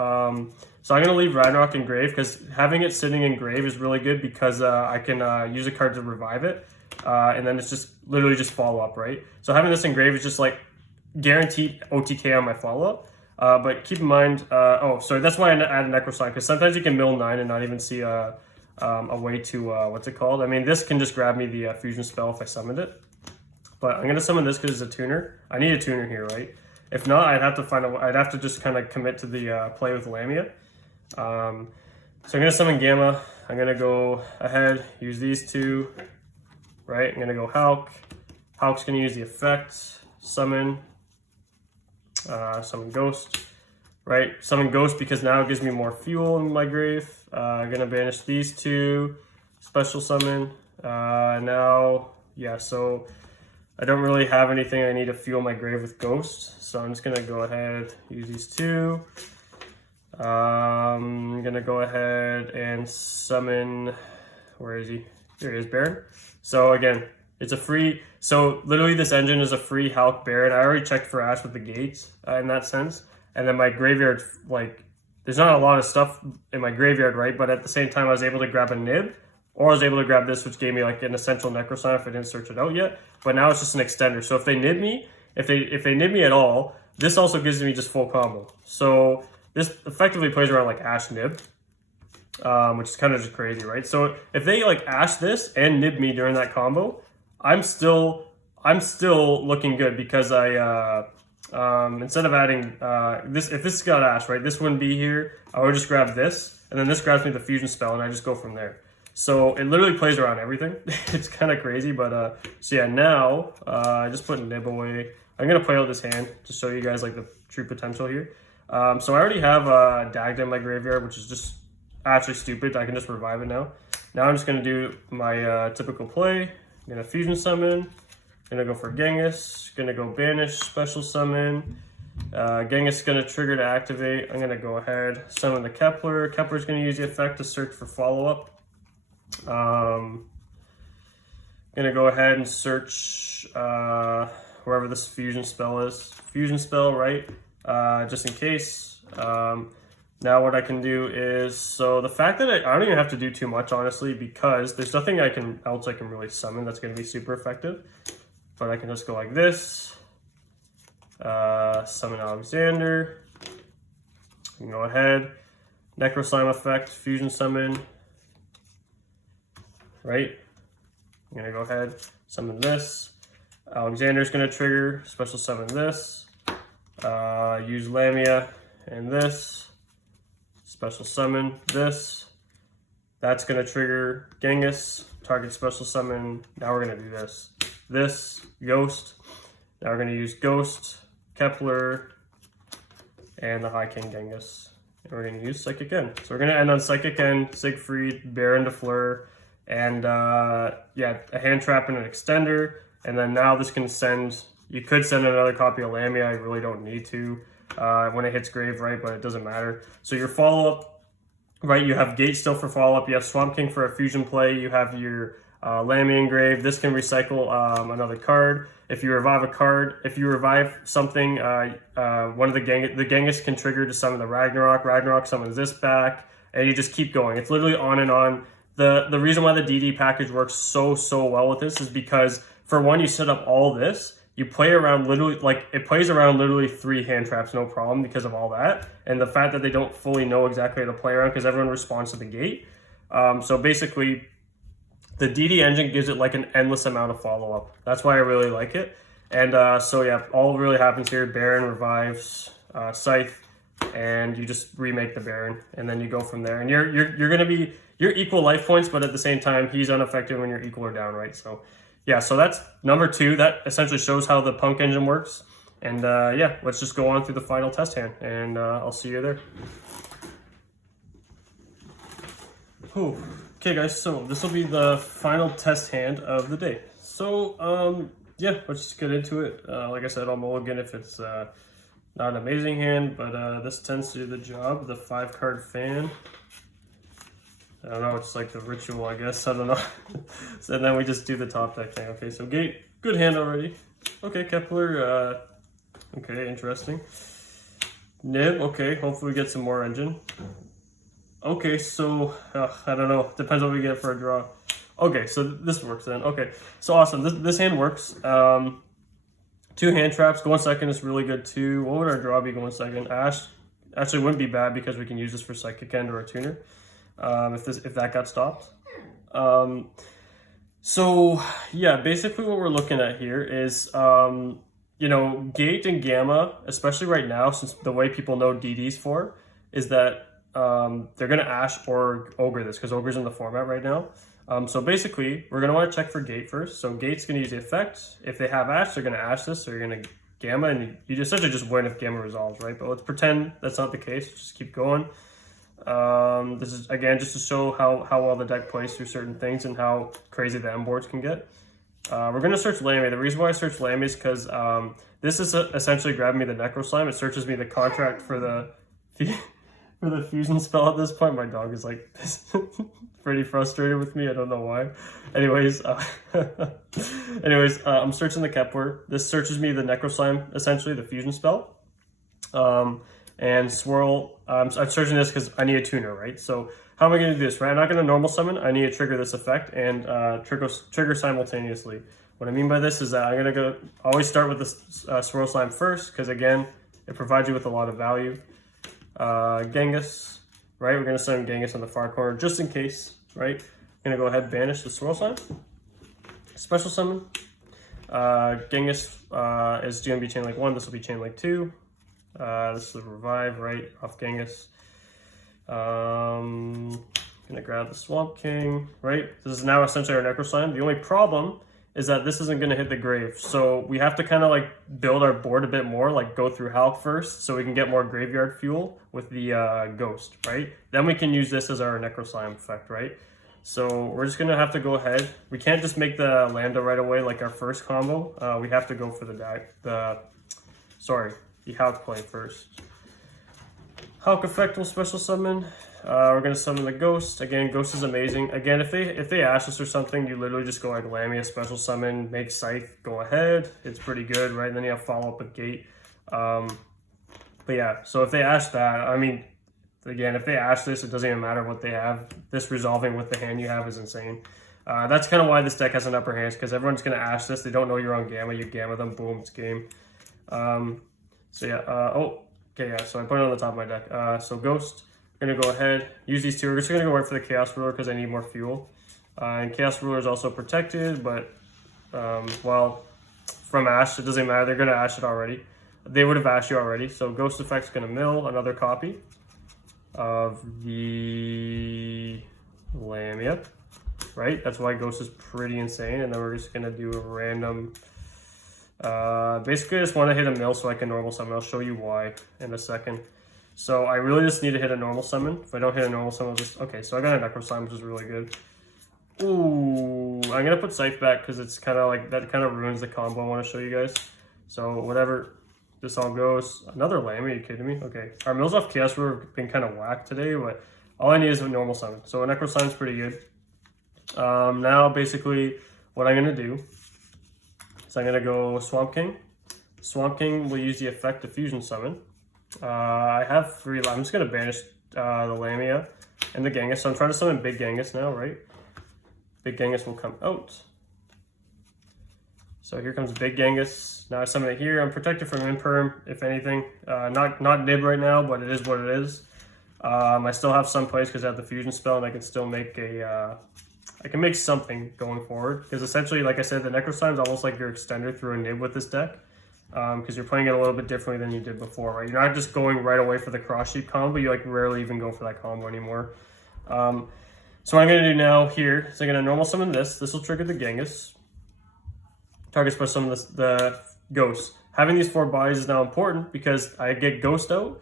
So I'm going to leave Ragnarok in Grave because having it sitting in Grave is really good because I can use a card to revive it. And then it's just literally just follow up, right? So having this in Grave is just like guaranteed OTK on my follow up. But keep in mind, oh, sorry, that's why I added Necro Slime because sometimes you can mill 9 and not even see a way to, what's it called? This can just grab me the fusion spell if I summoned it. But I'm going to summon this because it's a tuner. I need a tuner here, right? If not, I'd have to just kind of commit to the play with Lamia. So I'm gonna summon Gamma. I'm gonna go ahead, use these two, right? I'm gonna go Hulk. Hulk's gonna use the effect, summon Ghost, right? Summon Ghost because now it gives me more fuel in my grave. I'm gonna banish these two, special summon. Now, yeah, so I don't really have anything I need to fuel my grave with Ghost, so I'm just gonna go ahead, use these two. I'm gonna go ahead and summon, where is he? Here he is, Baron. So again, it's a free, so literally this engine is a free Hulk Baron. I already checked for Ash with the gates in that sense. And then my graveyard, like, there's not a lot of stuff in my graveyard, right? But at the same time, I was able to grab a nib, or I was able to grab this, which gave me like an essential Necrosign if I didn't search it out yet. But now it's just an extender. So if they nib me, if they nib me at all, this also gives me just full combo. So this effectively plays around like Ash nib, which is kind of just crazy, right? So if they like Ash this and nib me during that combo, I'm still looking good because I instead of adding this, if this got Ash, right, this wouldn't be here. I would just grab this, and then this grabs me the fusion spell, and I just go from there. So it literally plays around everything. It's kind of crazy, but so yeah, now I just put nib away. I'm gonna play out this hand to show you guys like the true potential here. So I already have Dagged in my graveyard, which is just actually stupid. I can just revive it now. Now I'm just gonna do my typical play. I'm gonna fusion summon. Gonna go for Genghis. Gonna go banish, special summon. Genghis is gonna trigger to activate. I'm gonna go ahead, summon the Kepler. Kepler's gonna use the effect to search for follow-up. Gonna go ahead and search wherever this fusion spell is. Fusion spell, right? Just in case. Now what I can do is, so the fact that I don't even have to do too much, honestly, because there's nothing else I can really summon that's going to be super effective. But I can just go like this, summon Alexander, I can go ahead, Necroslime effect, fusion summon, right? I'm going to go ahead, summon this, Alexander's going to trigger, special summon this, use Lamia and this, special summon this, that's going to trigger Genghis, target special summon. Now we're going to do this, Ghost. Now we're going to use Ghost, Kepler, and the High King Genghis. And we're going to use Psychic End. So we're going to end on Psychic End, Siegfried, Baron de Fleur, and yeah, a hand trap and an extender. And then now this can send, you could send another copy of Lamia. I really don't need to when it hits grave, right? But it doesn't matter. So your follow-up, right? You have Gate still for follow-up. You have Swamp King for a fusion play. You have your Lamia engrave. This can recycle another card. If you revive a card, if you revive something, one of the Genghis can trigger to summon the Ragnarok. Ragnarok summons this back, and you just keep going. It's literally on and on. The reason why the DD package works so well with this is because, for one, you set up all this. You play around literally, like, it plays around literally 3 hand traps, no problem, because of all that. And the fact that they don't fully know exactly how to play around because everyone responds to the gate. So basically, the DD engine gives it like an endless amount of follow-up. That's why I really like it. And so yeah, all really happens here, Baron revives, Scythe, and you just remake the Baron, and then you go from there. And you're gonna be, you're equal life points, but at the same time, he's unaffected when you're equal or down, right? So yeah, so that's number 2. That essentially shows how the Punk engine works. And yeah, let's just go on through the final test hand, and I'll see you there. Whew. Okay guys, so this will be the final test hand of the day. So yeah, let's just get into it. Like I said, I'll mulligan if it's not an amazing hand, but this tends to do the job. The 5-card fan. I don't know, it's like the ritual, I guess. I don't know. So then we just do the top deck thing. Okay, so Gate, good hand already. Okay, Kepler, okay, interesting. Nib, okay, hopefully we get some more engine. Okay, so, I don't know, depends what we get for a draw. Okay, so this works then. Okay, so awesome, this hand works. 2 hand traps, going second is really good too. What would our draw be going second? Ash actually wouldn't be bad because we can use this for Psychic End or a tuner. If that got stopped. So yeah, basically what we're looking at here is you know, Gate and Gamma, especially right now, since the way people know DD's for, is that they're going to Ash or Ogre this, because Ogre's in the format right now. So basically, we're going to want to check for Gate first. So Gate's going to use the effect. If they have Ash, they're going to Ash this, so you're going to Gamma, and you essentially just win if Gamma resolves, right? But let's pretend that's not the case. Just keep going. This is, again, just to show how well the deck plays through certain things and how crazy the M boards can get. We're going to search Lamia. The reason why I search Lamia is because this is essentially grabbing me the Necro Slime. It searches me the contract for the fusion spell at this point. My dog is like pretty frustrated with me. I don't know why. Anyways, I'm searching the Kepler. This searches me the Necro Slime, essentially the fusion spell. And Swirl, I'm searching this because I need a tuner, right? So how am I going to do this, right? I'm not going to normal summon. I need to trigger this effect and trigger simultaneously. What I mean by this is that I'm going to always start with the Swirl Slime first, because again, it provides you with a lot of value. Genghis, right? We're going to summon Genghis on the far corner just in case, right? I'm going to go ahead and banish the Swirl Slime. Special summon. Genghis is going to be Chain Link 1. This will be Chain Link 2. This is the revive, right? Off Genghis. Gonna grab the Swamp King, right? This is now essentially our Necro Slime. The only problem is that this isn't gonna hit the grave. So we have to kind of like build our board a bit more, like go through Hulk first so we can get more graveyard fuel with the Ghost, right? Then we can use this as our Necro Slime effect, right? So we're just gonna have to go ahead. We can't just make the Lambda right away like our first combo. We have to go for the Hulk play first. Hulk effect will special summon. We're gonna summon the Ghost. Again, Ghost is amazing. Again, if they Ash us or something, you literally just go like Lamia, special summon, make Scythe, go ahead. It's pretty good, right? And then you have follow up with Gate. But yeah, so if they Ash that, I mean, again, if they Ash this, it doesn't even matter what they have. This resolving with the hand you have is insane. That's kind of why this deck has an upper hand, because everyone's gonna Ash this. They don't know you're on Gamma. You Gamma them, boom, it's game. So yeah, so I put it on the top of my deck. So Ghost, I'm gonna go ahead, use these two. We're just gonna go right for the Chaos Ruler because I need more fuel. And Chaos Ruler is also protected, but, well, from Ash, it doesn't matter. They're gonna Ash it already. They would have Ashed you already. So Ghost effect's gonna mill another copy of the Lamia, right? That's why Ghost is pretty insane. And then we're just gonna do a random... basically I just want to hit a mill so I can normal summon. I'll show you why in a second. So I really just need to hit a normal summon. If I don't hit a normal summon, I'll just... Okay, so I got a Necro Slime, which is really good. Ooh, I'm going to put Scythe back because it's kind of like... That kind of ruins the combo I want to show you guys. So whatever this all goes. Another Lamb, are you kidding me? Okay, our mills off Chaos Ruler have been kind of whacked today, but all I need is a normal summon. So a Necro Slime is pretty good. Now basically what I'm going to do... So I'm going to go Swamp King. Swamp King will use the effect of Fusion Summon. I have 3. I'm just going to banish the Lamia and the Genghis. So I'm trying to summon Big Genghis now, right? Big Genghis will come out. So here comes Big Genghis. Now I summon it here. I'm protected from Imperm, if anything. Not Nib right now, but it is what it is. I still have some plays because I have the Fusion spell and I can still make a... I can make something going forward, because essentially, like I said, the Necro Slime is almost like your extender through a Nib with this deck, because you're playing it a little bit differently than you did before, right? You're not just going right away for the cross sheep combo, you like rarely even go for that combo anymore. So what I'm going to do now here is I'm going to normal summon this. This will trigger the Genghis. Target special summon the Ghost. Having these 4 bodies is now important because I get Ghost out.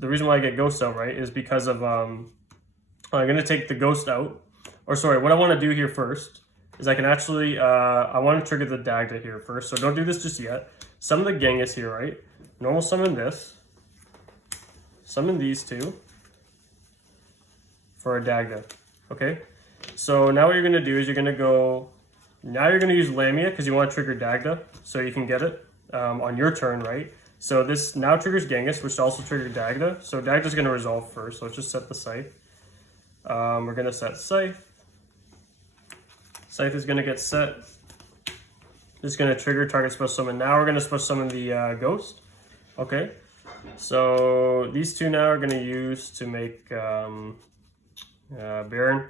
The reason why I get Ghost out, right, is because of I'm going to take the Ghost out. Or sorry, what I want to do here first is I can actually, I want to trigger the Dagda here first, so don't do this just yet. Summon the Genghis here, right? Normal summon this. Summon these 2 for a Dagda, okay? So now what you're going to do is you're going to go, now you're going to use Lamia because you want to trigger Dagda, so you can get it on your turn, right? So this now triggers Genghis, which also triggers Dagda. So Dagda's going to resolve first, so let's just set the Scythe. We're going to set Scythe. Scythe is going to get set. It's going to trigger target special summon. Now we're going to special summon the Ghost. Okay. So these 2 now are going to use to make Baron.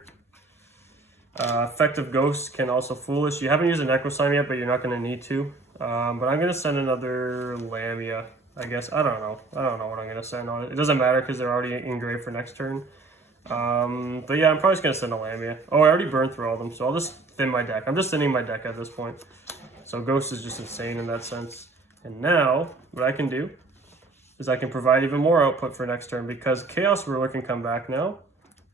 Effective Ghost can also Foolish. You haven't used a Necro Slime yet, but you're not going to need to. But I'm gonna send another Lamia, I guess. I don't know what I'm gonna send on it. It doesn't matter because they're already engraved for next turn. But yeah, I'm probably just gonna send a Lamia. Oh, I already burned through all of them, so I'll just thin my deck. I'm just thinning my deck at this point. So Ghost is just insane in that sense. And now, what I can do is I can provide even more output for next turn because Chaos Ruler can come back now.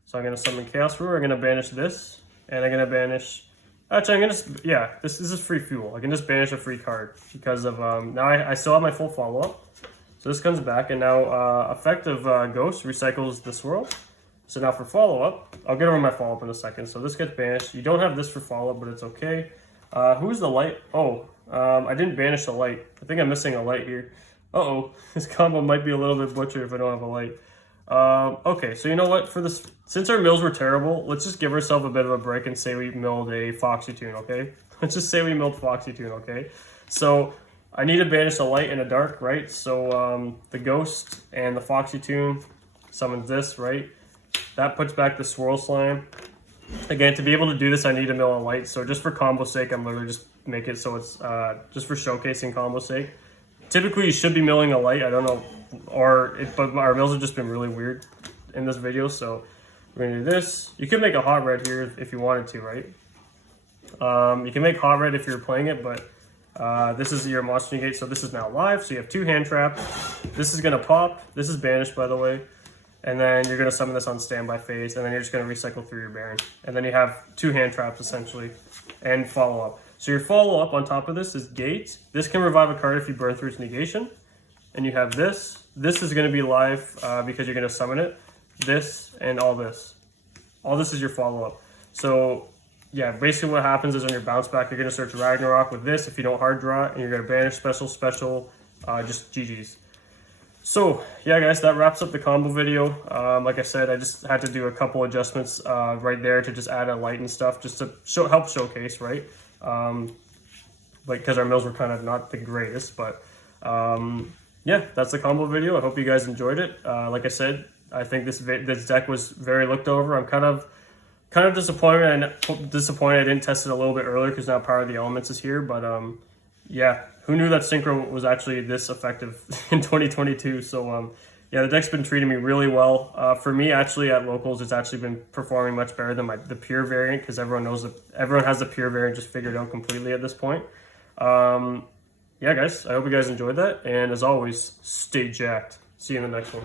So I'm gonna summon Chaos Ruler, I'm gonna banish this, and I'm gonna banish... Actually, I'm gonna... Yeah, this is free fuel. I can just banish a free card because of... now I still have my full follow-up. So this comes back, and now effective Ghost recycles this world. So now for follow-up, I'll get over my follow-up in a second. So this gets banished. You don't have this for follow-up, but it's okay. Who's the light? Oh, I didn't banish the light. I think I'm missing a light here. Uh-oh, this combo might be a little bit butchered if I don't have a light. Okay, so you know what? For this, since our mills were terrible, let's just give ourselves a bit of a break and say we milled a Foxy Tune, okay? Let's just say we milled Foxy Tune, okay? So I need to banish a light and a dark, right? So the Ghost and the Foxy Tune summons this, right? That puts back the Swirl Slime. Again, to be able to do this, I need to mill a light. So just for combo sake, I'm literally just make it so it's just for showcasing combo sake. Typically, you should be milling a light. I don't know, but our mills have just been really weird in this video. So we're gonna do this. You can make a hot red here if you wanted to, right? You can make hot red if you're playing it, but this is your monster negate. So this is now live. So you have 2 hand traps. This is gonna pop. This is banished, by the way. And then you're going to summon this on standby phase, and then you're just going to recycle through your Baron. And then you have 2 hand traps, essentially, and follow-up. So your follow-up on top of this is Gate. This can revive a card if you burn through its negation. And you have this. This is going to be live because you're going to summon it. This and all this. All this is your follow-up. So, yeah, basically what happens is on your bounce back, you're going to search Ragnarok with this if you don't hard draw it, and you're going to banish special, just GG's. So, yeah guys, that wraps up the combo video. Like I said, I just had to do a couple adjustments right there to just add a light and stuff, just to help showcase, right? Because our mills were kind of not the greatest, but yeah, that's the combo video. I hope you guys enjoyed it. Like I said, I think this deck was very looked over. I'm kind of disappointed I didn't test it a little bit earlier because now Power of the Elements is here, but yeah, who knew that Synchro was actually this effective in 2022? So yeah, the deck's been treating me really well. For me, actually at locals, it's actually been performing much better than the pure variant because everyone has the pure variant just figured out completely at this point. Yeah, guys, I hope you guys enjoyed that, and as always, stay jacked. See you in the next one.